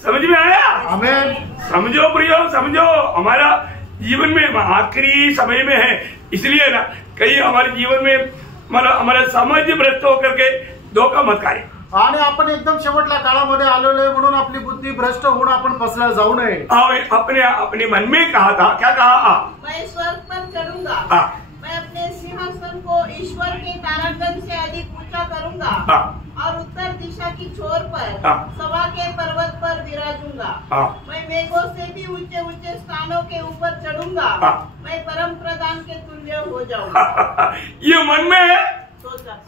समझ में आया. आमेन. समझो प्रियो, समझो. हमारा जीवन में आखिरी समय में है, इसलिए ना कहीं हमारे जीवन में मतलब हमारा समझ भ्रष्ट होकर के धोखा मत खाए. आणि आपण एकदम शेवटल्या काळामध्ये आलेलो आहे म्हणून आपली बुद्धी भ्रष्ट होऊन आपण फसल्या जाऊ नये. अपने अपने मन में कहा था, क्या कहा? मैं स्वर्ग पर चढ़ूंगा. मैं अपने सिंहासन को ईश्वर के तारागण से अधिक ऊंचा करूंगा और उत्तर दिशा की छोर पर सभा के पर्वत पर विराजूंगा. मैं मेघों से भी ऊंचे ऊंचे स्थानों के ऊपर चढ़ूंगा. मैं परम प्रधान के तुल्य हो जाऊंगा. ये मन में है,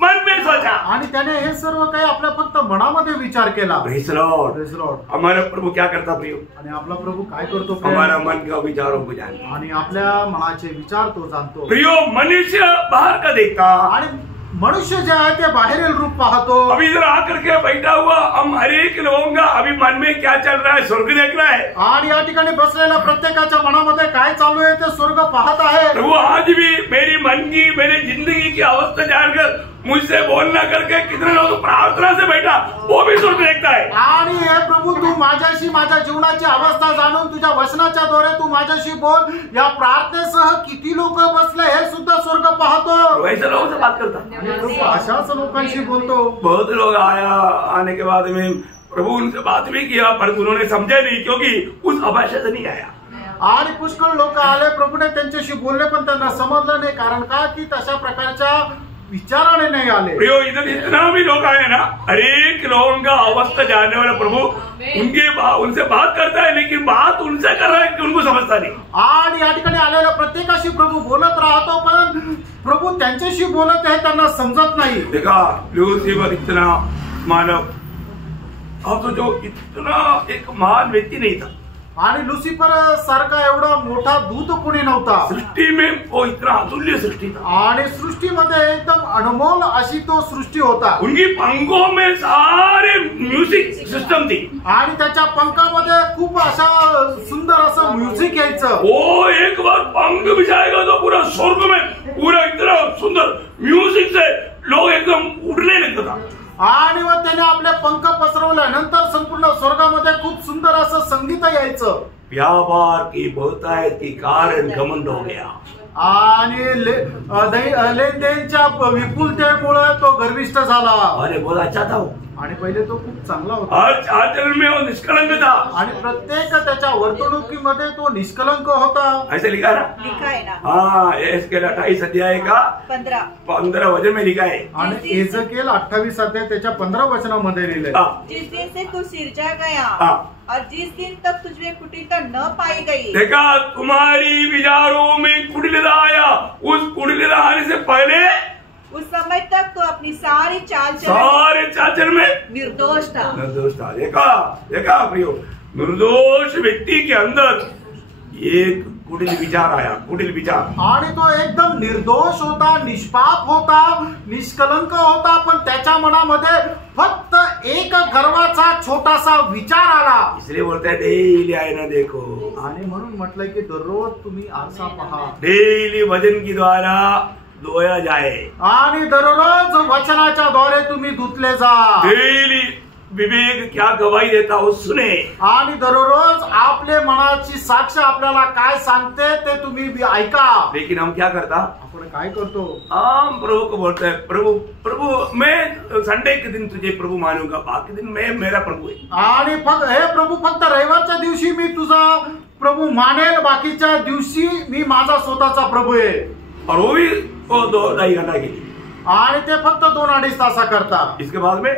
मन में सोचा. आणि त्याने हे सर्व काही आपल्या फक्त मनामध्ये विचार केला. Praise Lord. Praise Lord. हमारा प्रभु क्या करता प्रियो? आणि आपला प्रभू काय करतो. हमारा मन का विचारों को जानता. आणि आपल्या मनाचे विचार तो जाणतो. प्रियो, मनुष्य बाहर का देखता. आणि मनुष्य जे आहे ते बाहेरील रूप पाहतो. अभी इधर आकर के बैठा हुआ हम हर एक लोगों का अभी मन में क्या चल रहा है, स्वर्ग देख रहा है. आणि या ठिकाणी बसलेल्या प्रत्येकाच्या मनामध्ये काय चालू आहे ते स्वर्ग पाहत आहे. प्रभु आज भी मेरी मन की, मेरी जिंदगी की अवस्था जानकर मुझसे बोलना करके कितने लोग प्रार्थना से बैठा वो भी स्वर्ग देखता है. आणि हे प्रभू तू माझ्याशी माझ्या जीवनाची अवस्था जाणून तुझ्या वचनाच्या द्वारे तू माझ्याशी बोल. या प्रार्थनेसह किती लोक बसले हे सुद्धा स्वर्ग पाहतो. वैसे लोगों से बात करता. प्रभू अशाच लोकांशी बोलतो. बहुत लोग आने के बाद में प्रभु उनसे बात भी किया पर उन्होंने समझा नहीं, क्योंकि उस भाषा से नहीं आया. आणि पुष्कळ लोक आले, प्रभूने त्यांच्याशी बोलले पण त्यांना समजलं नाही. कारण का की तशा प्रकारच्या विचाराने नहीं आले. प्रियो, इधर इतना भी लोग आए ना, हर एक लोगों का अवस्था जानने वाला प्रभु उनसे बात करता है, लेकिन बात उनसे कर रहा है कि उनको समझता नहीं. आणि या ठिकाणी आलेल्या प्रत्येकाशी प्रभू बोलत राहतो, पण प्रभू त्यांच्याशी बोलत आहे त्यांना समजत नाही. देखा लुसिफर इतना मानव अब तो जो इतना एक महान व्यक्ति नहीं था, आणि लुसिफर सारखा एवढा मोठा दूत कोणी नव्हता. सृष्टि में वो इतना अतुल्य सृष्टि था, आणि सृष्टीमध्ये एकदम अनमोल अशी तो सृष्टी होता. उनकी पंखों में सारे म्यूजिक सिस्टम थी, आणि त्याच्या पंखामध्ये खूप अशा सुंदर असं म्युझिक यायचं. वो एक बार पंख बिछाएगा तो पूरा स्वर्ग में पूरा इतना सुंदर म्यूजिक से लोग एकदम उड़ने लगता था. आणि मग त्याने आपले पंख पसरवल्यानंतर संपूर्ण स्वर्गामध्ये खूप सुंदर असं संगीत यायचं. व्यापार की बहुतायत के कारण घमंड हो गया, आणि लेनदेनच्या विपुलतेमुळे तो गर्विष्ठ झाला. अरे बहुत अच्छा था वो, आणि पहिले तो खूप चांगला होता, हर आचरण में वो निष्कलंक था, आणि प्रत्येक त्याच्या वर्तणुकीमध्ये तो निष्कलंक होता. ऐसे लिखा ना, लिखा है ना. हाँ, इसके 28 अध्याय का 15 वचन में लिखा है. आणि एजकेल 28 अध्याय त्याच्या 15 वचनामध्ये लिहिलंय. जिस दिन से तू सिरजा गया हाँ. और जिस दिन तक तुझमें कुटिलता न पाई गई, देखा तुम्हारी विचारों में कुटिलता आया, उस कुटिलता आने से पहले उस समय तक तो अपनी सारी चाल सारे चाचर में निर्दोष था. निर्दोष था. देखा प्रियो, निर्दोष व्यक्ति के अंदर एक कुटिल विचार आया, कुटिल विचार. आणि तो एकदम निर्दोष होता, निष्पाप होता, निष्कलंक होता, पण त्याच्या मनामध्ये फक्त एक गर्वाचा छोटासा विचार आला. इसलिए बोलते हैं डेली आईना देखो, आणि म्हणून म्हटलंय की दररोज तुम्ही आरसा पहा, डेली वजन की द्वारा धोया जाए, आणि दररोज वचनाच्या द्वारे तुम्ही धुतले जा. डेली विवेक क्या गवाही देता हो सुने, आणि दररोज आपले मनाची साक्ष आपल्याला काय सांगते ते तुम्ही ऐका. लेकिन हम क्या करता, आपण काय करतो, हम प्रभु को बोलते हैं, प्रभु मैं संडे के दिन तुझे प्रभु मानूंगा, बाकी दिन मैं मेरा प्रभु है. आणि हे प्रभू फक्त रविवारच्या दिवशी मी तुझा प्रभु मानेल, बाकीच्या दिवशी मी माझा स्वतःचा प्रभू आहे. और वो भी 2-2.5 घंटा के लिए, आणि ते फक्त 2-2.5 तासा करता. इसके बाद में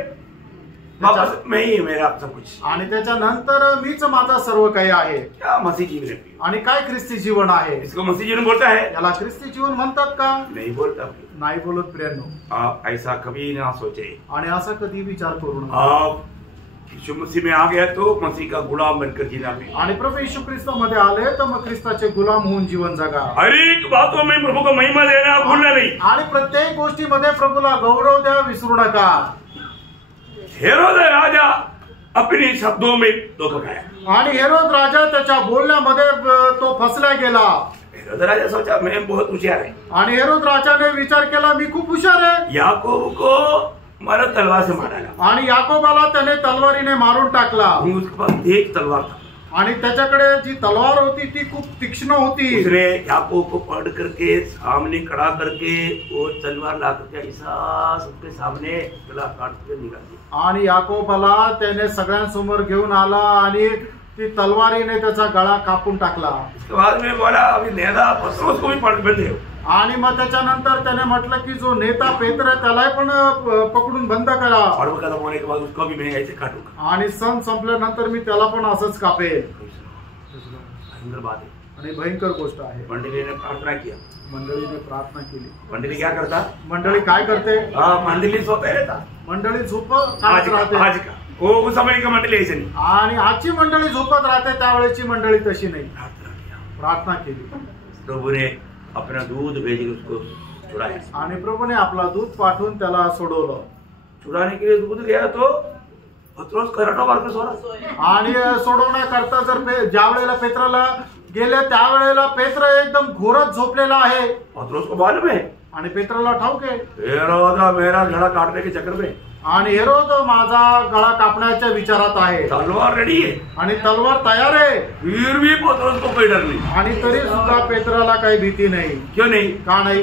वापस मैं ही मेरा सब कुछ. आणि त्याच्यानंतर मीच माझा सर्व काही आहे. क्या मसीह जीवन है, आणि काय ख्रिस्ती जीवन आहे, इसको मसीह जीवन बोलता है, याला ख्रिस्ती जीवन म्हणतात का, नहीं बोलता. नाही बोलत प्रियांनो. आप ऐसा कभी ना सोचे. आणि असा कधी विचार करू नका. आप यीशु मसीह में आ गया तो मसीह का गुलाम बनकर जीना भी, आणि प्रभू येशू ख्रिस्तामध्ये आले तर मग ख्रिस्ताचे गुलाम होऊन जीवन जगा. हर एक बातों में प्रभु को महिमा देना भूलना नहीं. आणि प्रत्येक गोष्टीमध्ये प्रभूला गौरव द्या, विसरू नका. हेरोद राजा अपने शब्दों में धोखा खाया, आणि हेरोद राजा त्याच्या बोलण्यामध्ये तो फसला गेला. हेरोद राजा सोचा मैं बहुत होशियार है, आणि हेरोद राजाने विचार केला मी खूप हुशार आहे. याकूब को मारा तलवार से मारा, आणि याकोबाला त्याने तलवारीने मारून टाकला. उसके पास एक तलवार था, आणि त्याच्याकडे जी तलवार होती ती खूप तीक्ष्ण होती. उसने याकूब को पकड़ करके सामने खड़ा करके वो तलवार ला करके ऐसा सबके सामने गला काट के निकाल दिया. आणि याकोबाला त्याने सगळ्यांसमोर घेऊन आला आणि ती तलवारीने त्याचा गळा कापून टाकला. उसके बाद में बोला अभी नेता पत्रोस को भी पकड़ दे. आणि मग त्याच्यानंतर त्याने म्हटलं की जो नेता पेत्र आहे त्याला पण पकडून बंद करा. और वो खत्म होने के बाद उसको भी मैं ऐसे काटूंगा. आणि सण संपल्यानंतर मी त्याला पण असंच कापेल. भयंकर बात है. आणि भयंकर गोष्ट आहे. मंडली ने प्रार्थना किया, मंडळीने प्रार्थना केली. मंडली क्या करता, मंडळी काय करते, मंडली सोते रहता, मंडळी झोप आज राहते. का वो उस समय का मंडली ऐसे नहीं. आणि आजची मंडळी झोपत राहते, त्यावेळेची मंडळी तशी नाही. प्रार्थना केली. प्रभु ने अपना दूध भेजकर उसको छुड़ाया, आणि प्रभूने आपला दूध पाठवून त्याला सोडवलं. छुड़ाने के लिए दूध गया तो पत्रोस कराटा मारकर सो रहा. आणि सोडवण्याकरता जर ज्या वेळेला पेत्राला गेले त्यावेळेला पेत्र एकदम घोरत झोपलेला आहे. पत्रोस को मालूम है, आणि पेत्राला ठाऊक आहे हेरोद मेरा गला काटने के चक्कर में, आणि हेरोद माझा गळा कापण्याच्या विचारात आहे, तलवार रेडी है, आणि तलवार तयार आहे. फिर भी पत्रोस को कोई डर नहीं. आणि तरी सुद्धा पेत्राला काही भीती नाही. क्यों नहीं, का नाही,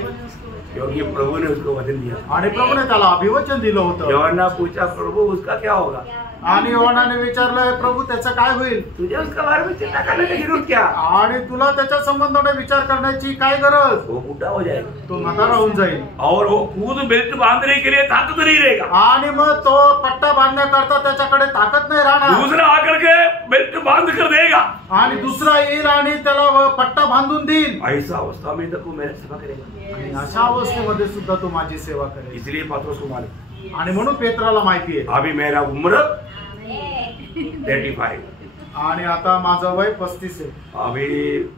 क्योंकि प्रभु ने उसको वचन दिया. आणि प्रभूने त्याला अभिवचन दिलं होतं. यूहन्ना पूछा प्रभु उसका क्या होगा, आणि योहानाने विचारलं प्रभू त्याचं काय होईल, तुझे उसका बारे में चिंता करने की जरूरत क्या, आणि तुला त्याच्या संबंधाने विचार करण्याची काय गरज, वो बूढ़ा हो जाएगा, तो म्हातारा होऊन जाईल. और वो खुद बेल्ट बांधने के लिए ताकत नहीं रहेगा. आणि मग तो पट्टा बांधण्याकरता त्याच्याकडे ताकद नाही राहणार. दूसरा आकर के बेल्ट बांध कर देगा, आणि दुसरा येईल आणि त्याला पट्टा बांधून देईल. ऐसा अवस्था में तो मेरा सेवा करेगा. आणि अशा अवस्थेमध्ये सुद्धा तू माझी सेवा करेल. इसलिए पत्रोस को मालूम, आणि म्हणून पेत्राला माहिती आहे अभी मेरा उम्र 35, आणि आता माझं वय 35 आहे अभी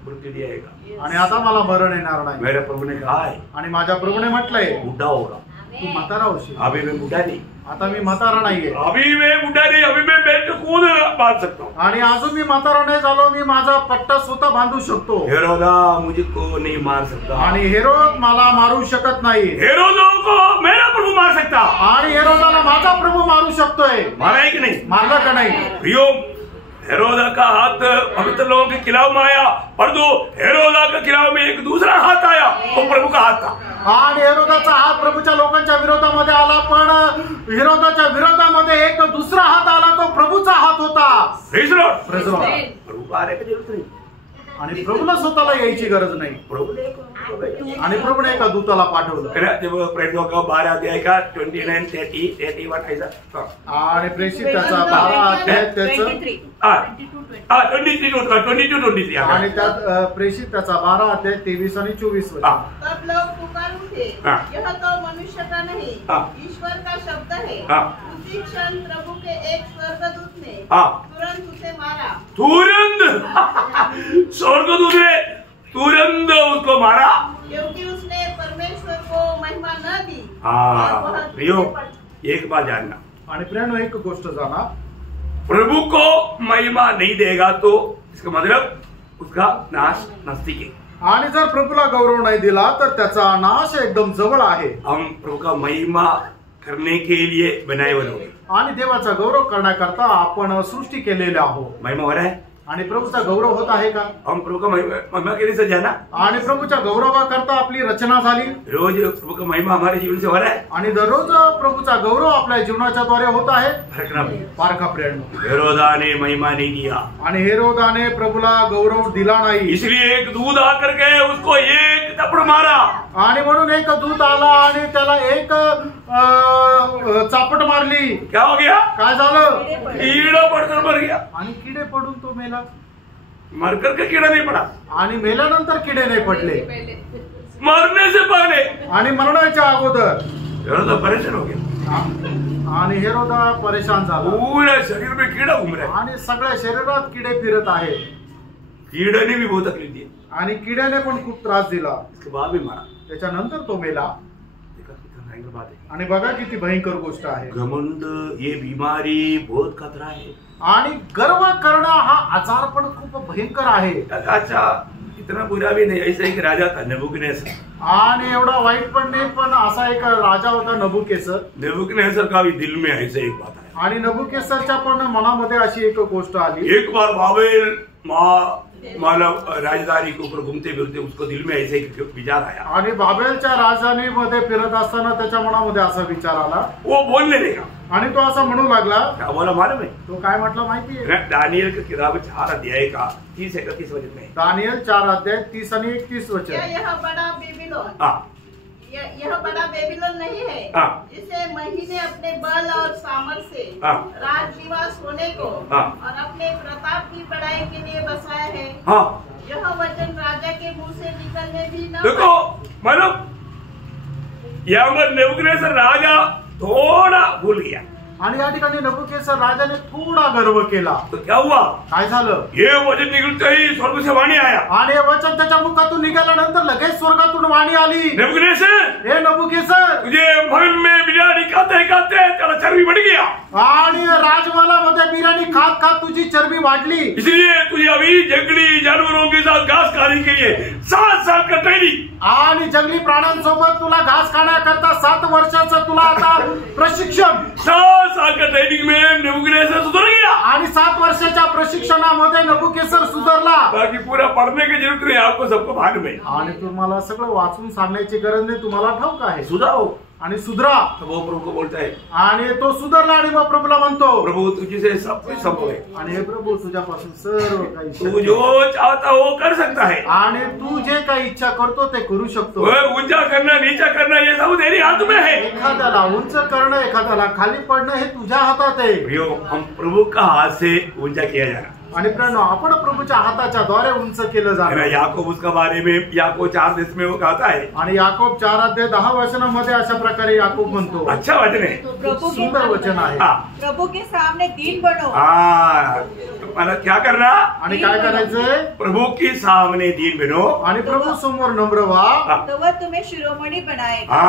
मृत्यु दिएगा. आणि आता मला मरण येणार नाही. मेरे प्रभु ने कहा है आणि माझ्या प्रभूने म्हटलंय बुढ़ा होगा. तू म्हातारा होशील. अभी मैं बुढ़ा नहीं, आता मी म्हातारा नाहीये. अभी मैं बुढ़ा नहीं, अभी मैं बेल्ट कूद बांध सकता हूँ. आणि अजून मी म्हातारा नाही झालो, मी माझा पट्टा स्वतः बांधू शकतो. हेरोदा मुझको नहीं मार सकता, आणि हेरोद मला मारू शकत नाही. हेरोदों को मेरा प्रभु मार सकता. आणि हेरोदाला माझा प्रभू मारू शकतोय. मारा है कि नहीं? मारला का नाही? प्रियो, हेरोदा का हाथ पवित्र लोगों के खिलाफ में आया, पर जो हेरोदा के खिलाफ में एक दूसरा हाथ आया वो प्रभु का हाथ था. आणि हेरोदाचा हात प्रभूच्या लोकांच्या विरोधामध्ये आला, पण हेरोदाच्या विरोधामध्ये एक दुसरा हात आला, तो प्रभूचा हात होता. Praise the Lord. Praise the Lord. प्रभु को आने की जरूरत नहीं, आणि प्रभूला स्वतःला यायची गरज नाही. प्रभु ने आणि प्रभूने एका दूताला पाठवलं. जब प्रेरितों का 12 अध्याय का 29, 30, 31 ऐसा. आणि प्रेषित त्याचा 12 अध्याय त्याचं 22-23 आणि त्यात प्रेषित त्याचा 12 अध्याय 23 आणि 24 वचन. तब लोग पुकार उठे, यह तो मनुष्य का नहीं ईश्वर का शब्द है. उसी क्षण प्रभु के एक स्वर्गदूत ने तुरंत उसे मारा. तुरंत स्वर्गदूत ने तुरंत उसको मारा, क्योंकि उसने परमेश्वर को महिमा न दी. और वह प्रियो, एक बात जानना, आणि प्रियानो एक गोष्ट जाणा, प्रभु को महिमा नहीं देगा तो इसका मतलब उसका नाश नजदीक है. आणि जर प्रभूला गौरव नाही दिला तर त्याचा नाश एकदम जवळ आहे. हम प्रभु का महिमा करने के लिए बनाए हुए लोग, आणि देवाचा गौरव करण्याकरता आपण सृष्टी केलेले आहोत. महिमा हो रहा है. आणि प्रभूचा गौरव होत आहे का? हम प्रभु का महिमा के लिए सजा ना, आणि प्रभूच्या गौरवाकरता आपली रचना झाली. रोज प्रभु का महिमा हमारे जीवन से हो रहा है. आणि दररोज प्रभूचा गौरव आपल्या जीवनाच्या द्वारे होत आहे. पारखा प्रेरणा. हेरोदाने महिमा नहीं दिया, आणि हेरोदाने प्रभूला गौरव दिला नाही. इसलिए एक दूध आकर के उसको एक थप्पड़ मारा. आणि म्हणून एक दूत आला आणि त्याला एक चापट मारली. क्या हो गया? काय झालं? कीड़ा पड़कर मर गया. आणि किडे पडून तो मेला. मरकर के कीड़ा नहीं पड़ा, आणि मेल्यानंतर किडे नाही पडले, मरने से पहले. आणि मरणाच्या अगोदर हेरोदा परेशान हो गया, आणि हेरोदा परेशान झाला. पूरे शरीर में कीड़ा घूम रहा है. आणि सगळ्या शरीरात किडे फिरत आहे. कीड़े ने भी बहुत तकलीफ दी, आणि किड्याने पण खूप त्रास दिला. इसके बाद भी मारा. त्याच्यानंतर तो मेला. देखा कितना भयंकर बात है. आणि बघा किती भयंकर गोष्ट आहे. घमंड ये बीमारी बहुत खतरा है. आणि गर्व करणं हा आजार पण खूप भयंकर आहे. अच्छा, इतना बुरा भी नहीं. ऐसा एक राजा था नेबुकदनेस्सर, आणि एवढा वाईट पण नाही, पण असा एक राजा होता नबुकेसर. नेबुकदनेस्सर का भी दिल में ऐसे एक बात है. आणि नबुकेसरच्या पण मनामध्ये अशी एक गोष्ट आली. एक बार बाबेल मानव राजधानी के ऊपर घूमते फिरते उसको दिल में ऐसे एक विचार आया. आणि बाबेलच्या राजधानीमध्ये फिरत असताना त्याच्या मनामध्ये असा विचार आला. वो बोलने लगा. आणि तो असा म्हणू लागला. क्या बोला मालूम है? तो काय म्हटलं माहितीये? दानियल की किताब 4 अध्याय का 30-31 वचन में. दानियल 4 अध्याय 30 आणि 31 वचन. यह बड़ा बेबीलोन, यह बड़ा बेबीलोन नहीं है जिसे महीने अपने बल और सामर्थ से राज निवास होने को और अपने प्रताप की बढ़ाई के लिए बसाया है. यह वचन राजा के मुंह से निकलने भी न. देखो मतलब यहाँ नेबुकदनेस्सर राजा थोड़ा भूल गया. आणि या ठिकाणी नबुकेसर राजाने थोडा गर्व केला. तो क्या हुआ? काय झालं? ये वचन निकलते ही स्वर्ग से वाणी आया. आणि हे वचन त्याच्या मुखातून निघाल्यानंतर लगेच स्वर्गातून वाणी आली. नेबुकदनेस्सर, हे नबुकेसर, तुझे महल में बिरयानी खाते खाते तेरा चर्बी बढ़ गया. आणि राजमहालामध्ये बिर्याणी खात खात तुझी चरबी वाढली. इसलिए तुझे अभी जंगली जानवरों के साथ घास खाने के लिए 7 साल का ट्रेनिंग. आणि जंगली प्राण्यांसोबत तुला घास खाण्याकरता 7 वर्षाचं तुला आता प्रशिक्षण. 7 साल का ट्रेनिंग में नेबुकदनेस्सर सुधर गया. आणि 7 वर्षाच्या प्रशिक्षणामध्ये नबुकेसर सुधारला. बाकी पूरा पढ़ने की जरूरत नहीं, आपको सबको मालूम है. आणि तुम्हाला सगळं वाचून सांगण्याची गरज नाही, तुम्हाला ठाऊक आहे. सुधारो आणि सुधरा. तो वो प्रभु को बोलता है. आणि तो सुधारला आणि मग प्रभूला म्हणतो, प्रभु तुझसे सब कुछ संभव है. आणि हे प्रभू तुझ्यापासून सर्व काही तू जो चाहता वो कर सकता है. आणि तू जे काही इच्छा करतो ते करू शकतो. ऊंचा करना नीचा करना ये सब तेरे हाथ में है. एखाद्याला उंच करणं एखाद्याला खाली पडणं हे तुझ्या हातात आहे. हम प्रभु का हाथ से ऊंचा किया जाना. आणि प्रियानो आपण प्रभूच्या हाताच्या द्वारे उंच केलं जाणार. याकूब उसका बारे में याकूब 4:10 में वो कहता है. आणि याकूब 4:10 अशा प्रकारे याकूब म्हणतो. अच्छा वचन है, सुंदर वचन आहे. प्रभु के सामने दीन बनो. मला क्या करना आणि काय करायचंय? प्रभु के सामने दीन बनो आणि प्रभु समोर नम्र व्हा. तो वह तुम्हें शिरोमणी बनाएगा.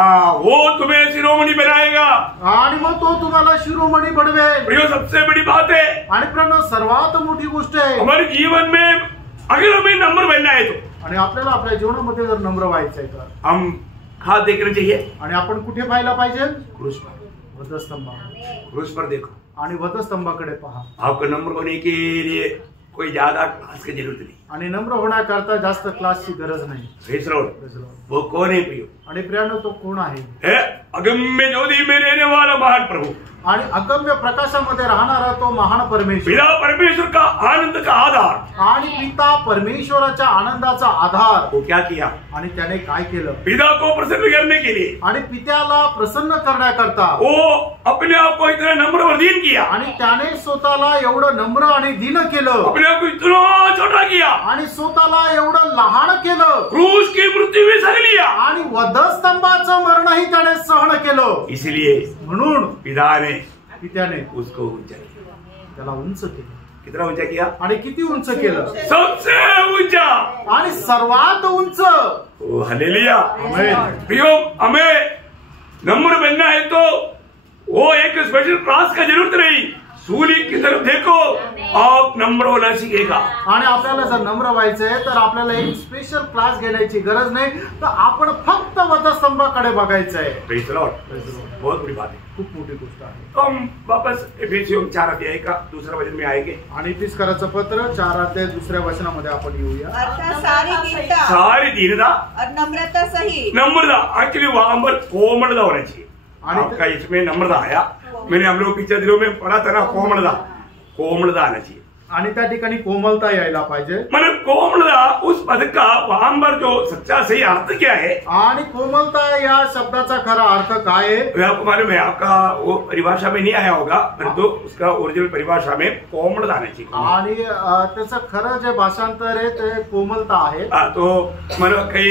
वो तुम्हें शिरोमणी बनाएगा. आणि मग तो तुम्हाला शिरोमणी बनवेल. प्रियो सबसे बड़ी बात है आणि प्रियानो सर्वात मोठी गोष्ट आहे हमारे जीवन में अगर हमें नंबर बनना है तो. आणि आपल्याला आपल्या जीवनामध्ये जर नम्र व्हायचंय तर हम कहाँ देखना चाहिए? आणि आपण कुठे पाहायला पाहिजे? क्रूस पर. वधस्तंभ. क्रूस पर देखो आणि वधस्तंभाकडे पहा. आपको नंबर होने के लिए कोई ज्यादा क्लास की जरूरत नहीं. आणि नम्र होण्याकरता जास्त क्लासची गरज नाही. Praise Lord. वो कौन है प्रियो? आणि प्रियानो तो कोण आहे? अगम्य ज्योति में रहने वाला महान प्रभु. आणि अगम्य प्रकाशामध्ये राहणारा तो महान परमेश्वर. पिता परमेश्वर का आनंद का आधार. आणि पिता परमेश्वराच्या आनंदाचा आधार. वो क्या किया? आणि त्याने काय केलं? पिता को प्रसन्न करने के लिए आणि पित्याला प्रसन्न करण्याकरता वो अपने आप को इतना नम्र और दीन किया. आणि त्याने स्वतःला एवढं नम्र आणि दीन केलं. अपने आप को इतना छोटा किया आणि स्वतःला एवढं लहान केलं. क्रूस की मृत्यु भी सह लिया. आणि वधस्तंभाचं मरणही त्याने सहन केलं. इसलिए म्हणून पिता ने पित्याने उसको ऊंचा किया. त्याला उंच केलं. कितना ऊंचा किया? आणि किती उंच केलं? सबसे ऊंचा आणि सर्वात उंच. हालेलुया. आमेन. प्रियो हमें नम्र बनना है तो वो एक स्पेशल क्लास का जरूरत नहीं. सूली की तरफ देखो आप नम्र होना सीखेगा. आणि आपल्याला जर नम्र व्हायचंय तर आपल्याला एक स्पेशल क्लास घेण्याची गरज नाही, तर आपण फक्त वधस्तंभाकडे बघायचंय. Praise the Lord. बहुत बड़ी बात है, खूप मोठी गोष्ट आहे. तो हम वापस एफेसियों 4 का दूसरा वचन में आएंगे. आणि इफिसकराचं पत्र 4:2 आपण येऊया. अर्थात सारी दीनता सारी दीनता और नम्रता सही. नम्रता एक्चुअली वहां पर कोमलता होना चाहिए. आणि आपका इसमें नम्रता आया. मैंने हम लोग पिछले दिनों में पढ़ा था ना, कोमलता आना चाहिए. आणि त्या ठिकाणी कोमलता यायला पाहिजे. मतलब कोमलता उस पद का वहां पर जो सच्चा सही अर्थ क्या है? आणि कोमलता या शब्दाचा खरा अर्थ काय आहे? आपको मालूम है, आपका वो परिभाषा में नहीं आया होगा, परंतु उसका ओरिजिनल परिभाषा में कोमलता आना चाहिए. आणि त्याचं खरं जे भाषांतर आहे ते कोमलता आहे. तो मतलब कई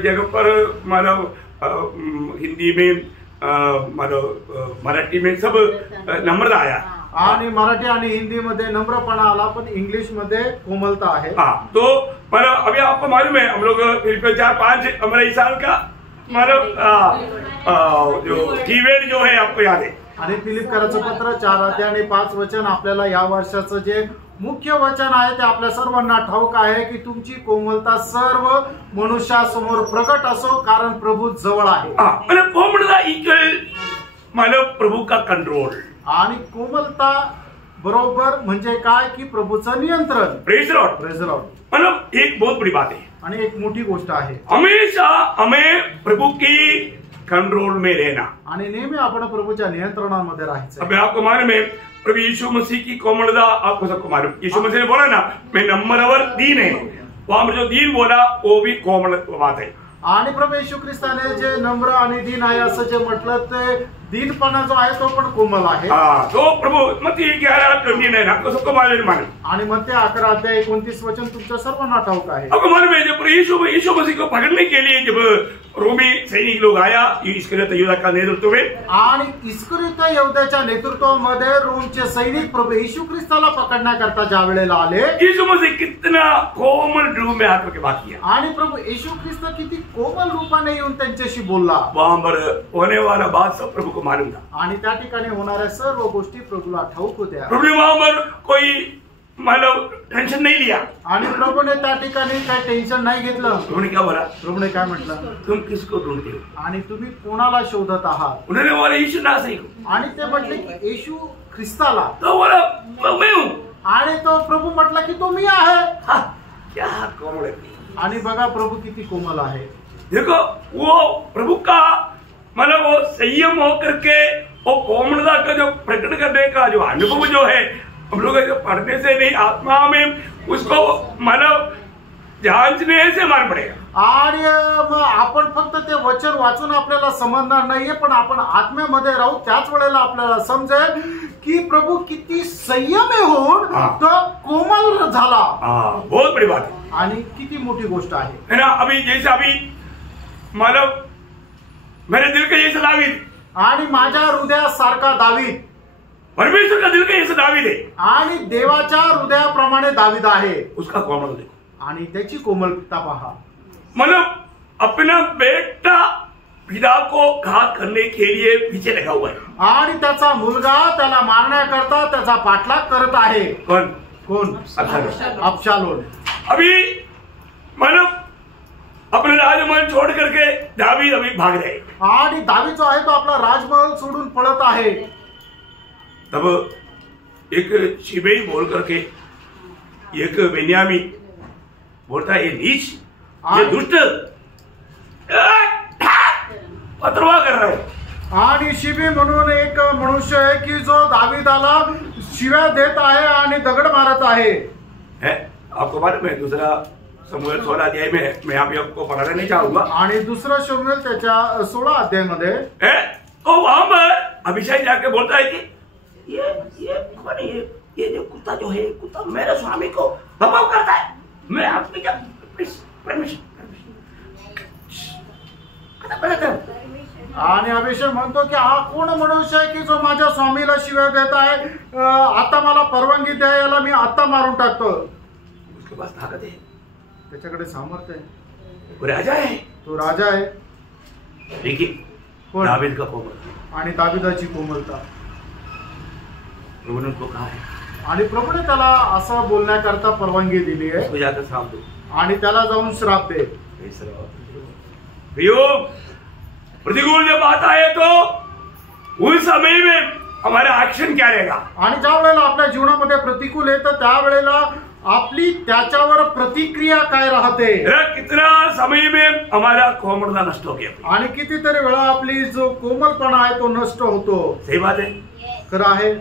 जगह पर मतलब हिंदी में मतलब मराठी में सब नम्रता आया. आणि मराठी आणि हिंदी मध्ये नम्रपणा आला, पण इंग्लिश मध्ये कोमलता आहे. तो मतलब अभी आपको मालूम है हम लोग फिलिपियों 4:5 हमारे इस साल का मतलब जो कीवर्ड जो है आपको याद है. आणि फिलिपकराचं पत्र 4:5 आपल्याला या वर्षाचं जे मुख्य वचन आहे ते आपल्या सर्वांना ठाऊक आहे की तुमची कोमलता सर्व मनुष्यासमोर प्रकट असो, कारण प्रभू जवळ आहे. मतलब कोमलता इक्वल मतलब प्रभु का कंट्रोल. आणि कोमलता बरोबर म्हणजे काय की प्रभूचं नियंत्रण. Praise Lord. Praise Lord. मतलब एक बहुत बड़ी बात है. आणि एक मोठी गोष्ट आहे, हमेशा हमें प्रभु की कंट्रोल में रहना. आणि नेहमी आपण प्रभूच्या नियंत्रणामध्ये राहायचं. अब आपको मालूम है प्रभु यीशु मसीह की कोमलता आपको सबको मालूम. यीशु मसीह ने बोला ना मैं नम्र और दीन है. वहां पर जो दीन बोला वो भी कोमल बात है. आणि प्रभू येशू ख्रिस्ताने जे नम्र आणि दीन आहे असं जे म्हटलं ते दीनपणा जो आहे तो पण कोमल आहे. तो प्रभु मत्ती 11:29 आपको सबको मालूम. आणि मत्ती 11:29 तुमच्या सर्वांना ठाऊक आहे. आपको मालूम है जब यीशु मसीह को पकड़ने के लिए जब रोमी सैनिक लोग आया इस्करियोत यहूदा का नेतृत्व में, आणि इस्करियोत यहूदाच्या नेतृत्वामध्ये रोमचे सैनिक प्रभू येशू ख्रिस्ताला पकडण्याकरता ज्या वेळेला आले, यीशु मसीह कितना कोमल रूप में आकर के बात किया. आणि प्रभु येशू ख्रिस्त किती कोमल रूपाने येऊन त्यांच्याशी बोलला. वहां पर होने वाला बात सब प्रभु को मालूम था. आणि त्या ठिकाणी होणाऱ्या सर्व गोष्टी प्रभूला ठाऊक होत्या. प्रभु ने वहां पर कोई मतलब टेंशन नहीं लिया. आणि प्रभूने त्या ठिकाणी काय टेन्शन नाही घेतलं. उन्होंने क्या बोला? प्रभूने काय म्हटलं? तुम किसको ढूंढते हो? आणि तुम्ही कोणाला शोधत आहात? उन्होंने बोला यीशु नासरी को. आणि ते म्हटले की येशू ख्रिस्ताला. तो बोला मैं हूं. आणि तो प्रभू म्हटला की तो मी आहे. क्या कोमल है. आणि बघा प्रभू किती कोमल आहे. देखो वो प्रभु का मतलब वो संयम होकर के वो कोमलता का जो प्रकट करने का जो अनुभव जो है हम लोग पढ़ने से नहीं, आत्मा में उसको मतलब जांचने से मालूम पड़ेगा. आणि मग आपण फक्त ते वचन वाचून आपल्याला समजणार नाहीये, पण आपण आत्म्यामध्ये राहू त्याच वेळेला आपल्याला समजेल की प्रभु किती संयमी होऊन तो कोमल झाला। बहुत बड़ी बात है आणि किती मोठी गोष्ट आहे ना। अभी जैसे अभी मतलब मेरे दिल का जैसे दावीद, आणि माझ्या हृदयासारखा दावीद, परमेश्वर का दिल का जैसे दावीद है, आणि देवाच्या हृदयाप्रमाणे दावीद आहे। उसका कोमल देखो आणि त्याची कोमलता पहा। मतलब अपना बेटा पिता को घात करने के लिए पीछे लगा हुआ है, आणि त्याचा मुलगा त्याला मारण्याकरता त्याचा पाठलाग करत आहे। कोण? अबशालोम। अभी मतलब अपने राजमहल छोड़ करके दावीद अभी भाग रहे, आणि दावीद जो आहे तो आपला राजमहल सोडून पळत आहे। तब एक शिबेई बोल करके एक बेन्यामीन बोलता है, ये नीच, ये दुष्ट पत्रवा कर रहा है। आणि शिबी म्हणून एक मनुष्य आहे की जो दावीदाला शिव्या देत आहे आणि दगड मारत आहे। आपको मालूम है दूसरा शमूएल 16 अध्याय में, मैं आपको पढ़ाना नहीं चाहूंगा, आणि दुसरा शमूएल त्याच्या 16 अध्यायामध्ये तो वहां पर अभिषेक जाके बोलता है कि ये जो कुत्ता जो है, कुत्ता मेरे स्वामी को दबाव करता है, मैं आपकी परमिशन। आणि अभिषेक म्हणतो की हा कोण मनुष्य आहे की जो माझ्या स्वामीला शिव्या देत आहे, आता मला परवानगी द्या, याला मी आता मारून टाकतो। उसके पास ताकत है, त्याच्याकडे सामर्थ्य आहे, वो राजा है, तो राजा आहे। लेकिन दावीद का कोमल आणि दावीदाची कोमलता, प्रभु ने उनको कहा है, आणि प्रभूने त्याला असं बोलण्याकरता परवानगी दिली आहे, उसको जाकर श्राप दो, आणि त्याला जाऊन श्राप दे। प्रतिकूल जब आता है तो उस समय में हमारा एक्शन क्या रहेगा? आणि ज्या वेळेला आपल्या जीवनामध्ये प्रतिकूल येतं त्यावेळेला आपली त्याच्यावर प्रतिक्रिया काय राहते? कितना समय में हमारा कोमलता नष्ट हो गया, आणि कितीतरी वेळा आपली जो कोमलपणा आहे तो नष्ट होतो। सही बात है, खरं आहे।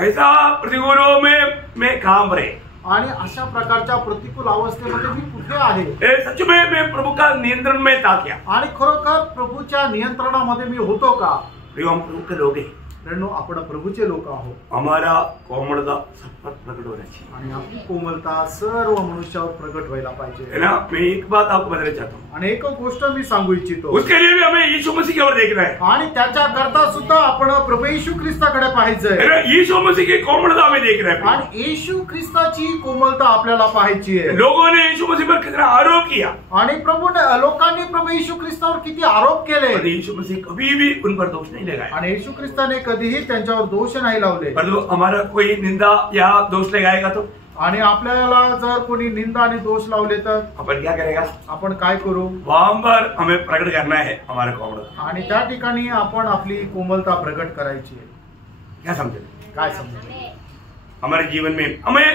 ऐसा प्रतिकूलों में मैं काम रहे, आणि अशा प्रकारच्या प्रतिकूल अवस्थेमध्ये मी कुठे आहे? सच में मैं प्रभु का नियंत्रण में था क्या? आणि खरोखर प्रभूच्या नियंत्रणामध्ये मी होतो का? हम प्रभु के लोग हैं, आपण प्रभूचे लोक आहोत। हमारा कोमलता सब पर प्रकट होना चाहिए, आणि आपली कोमलता सर्व मनुष्यावर प्रकट व्हायला पाहिजे, है ना। मैं एक बात आपको बताना चाहता हूँ, आणि एक गोष्ट मी सांगू इच्छितो, उसके लिए भी हमें यीशु मसीह की ओर देखना है, आणि त्याच्याकरता सुद्धा आपण प्रभू येशू ख्रिस्ताकडे पाहायचंय, है ना। यीशु मसीह की कोमलता हमें देखना है, आणि येशू ख्रिस्ताची कोमलता आपल्याला पाहायची आहे। लोगों ने यीशु मसीह पर कितना आरोप किया, आणि लोकांनी प्रभू येशू ख्रिस्तावर किती आरोप केले, यीशु मसीह कभी भी उन पर दोष नहीं लगाया, आणि येशू ख्रिस्ताने कधीही त्यांच्यावर दोष नाही लावले। हमारा कोई निंदा या दोष लगाएगा तो, आणि आपल्याला जर कोणी निंदा आणि दोष लावले तर अपन क्या करेगा? आपण काय करू? वहां पर हमें प्रकट करना है हमारा कोमलता, आणि त्या ठिकाणी आपण आपली कोमलता प्रकट करायची आहे। क्या समझे? काय समजले? हमारे जीवन में हमें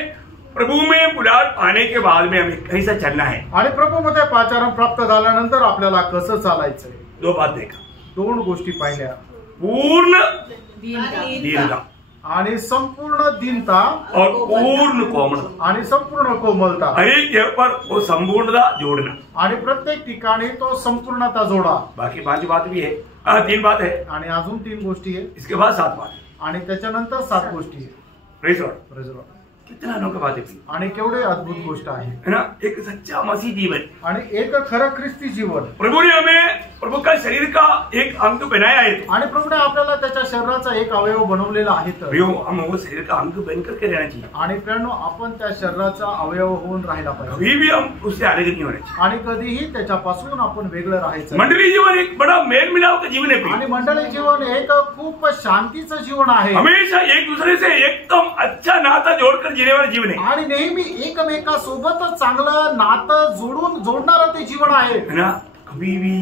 प्रभु में बुलाहट पाने के बाद में हमें कहीं से चलना है, आणि प्रभू मध्ये पाचारण प्राप्त झाल्यानंतर आपल्याला कसं चालायचंय? दो बात देखा, दोन गोष्टी पाहिल्या, पूर्ण दीनता आणि संपूर्ण दीनता और पूर्ण कोमलता, आणि संपूर्ण कोमलता, हर एक जगह पर वो संपूर्णता जोड़ना, आणि प्रत्येक ठिकाणी तो संपूर्णता जोडा। बाकी 5 बात भी है, 3 बात है, आणि अजून 3 गोष्टी आहे, इसके बाद 7 बात, आणि त्याच्यानंतर 7 गोष्टी आहे। प्रेज लॉर्ड, कितना अनोखा बात है, आणि केवढे अद्भुत गोष्ट आहे, है ना। एक सच्चा मसीह जीवन, आणि एक खरं ख्रिस्ती जीवन, प्रभु ने हमें प्रभु का शरीर का एक अंग बनाया है, आणि प्रभूने आपल्याला त्याच्या शरीराचा एक अवयव बनवलेला आहे, तर हम वो शरीर का अंग बन करके रहना चाहिए, आणि प्रेरणो आपण त्या शरीराचा अवयव होऊन राहिला पाहिजे, कभी भी हम उससे अलग नहीं होना चाहिए, आणि कधीही त्याच्यापासून आपण वेगळं राहायचं। मंडली जीवन एक बड़ा मेल मिलाव का जीवन है, आणि मंडळी जीवन एक खूप शांतीचं जीवन आहे, हमेशा एक दूसरे से एकदम अच्छा नाता जोड़कर जीने वाला जीवन है, आणि नेहमी एकमेकासोबतच चांगलं नातं जोडणारं ते जीवन आहे, है ना। कभी भी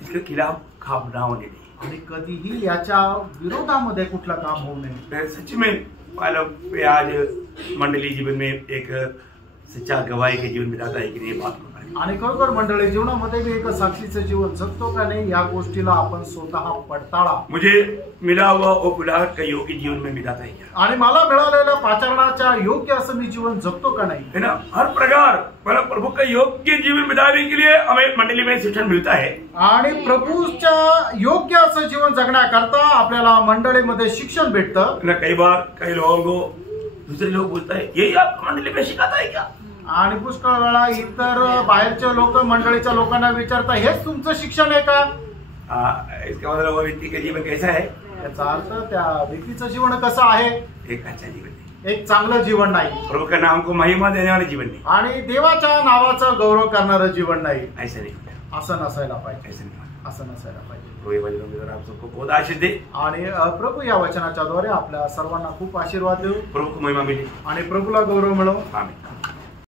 इसके खिलाफ काम ना होने दें, आणि कधीही याच्या विरोधामध्ये कुठलं काम होऊ नये। सच में आज मंडली जीवन में एक सच्चा गवाही के जीवन बिताता है कि नहीं, बात को आणि खरोखर मंडळी जीवनामध्ये मी एक साक्षीचं जीवन जगतो का नाही या गोष्टीला आपण स्वतः पडताळा. मुझे मिला हुआ वो बुलाहट का योग्य जीवन में मिलाता है क्या? आणि मला मिळालेल्या पाचारणाच्या योग्य असं मी जीवन जगतो का नाही. है ना, हर प्रकार मतलब प्रभु का योग्य जीवन बिताने के लिए हमें मंडली में शिक्षण मिलता है. आणि प्रभूच्या योग्य असं जीवन जगण्याकरता आपल्याला मंडळीमध्ये शिक्षण भेटतं. कई बार कई लोगों को दूसरे लोग बोलता है यही आप मंडली में सिखाता है क्या? आणि पुष्कळ वेळा इतर बाहेरचे लोक मंडळीच्या लोकांना विचारतात हेच तुमचं शिक्षण आहे का? इसका मतलब वो व्यक्ति का जीवन कैसा है? याचा अर्थ त्या व्यक्तीचं जीवन कसं आहे? एक अच्छा जीवन नहीं, एक चांगलं जीवन नाही. प्रभु का नाम को महिमा देने वाले जीवन नहीं, आणि देवाच्या नावाचा गौरव करणारं जीवन नाही. ऐसा नहीं होता, असं नसायला पाहिजे. ऐसा नहीं होता. असं नसायला पाहिजे. तो ये वचनों के द्वारा आप सबको बहुत आशीष दे. आणि प्रभू या वचनाच्या द्वारे आपल्या सर्वांना खूप आशीर्वाद देऊ प्रभु को महिमा मिले. आणि प्रभूला गौरव मिळवू. आमीन.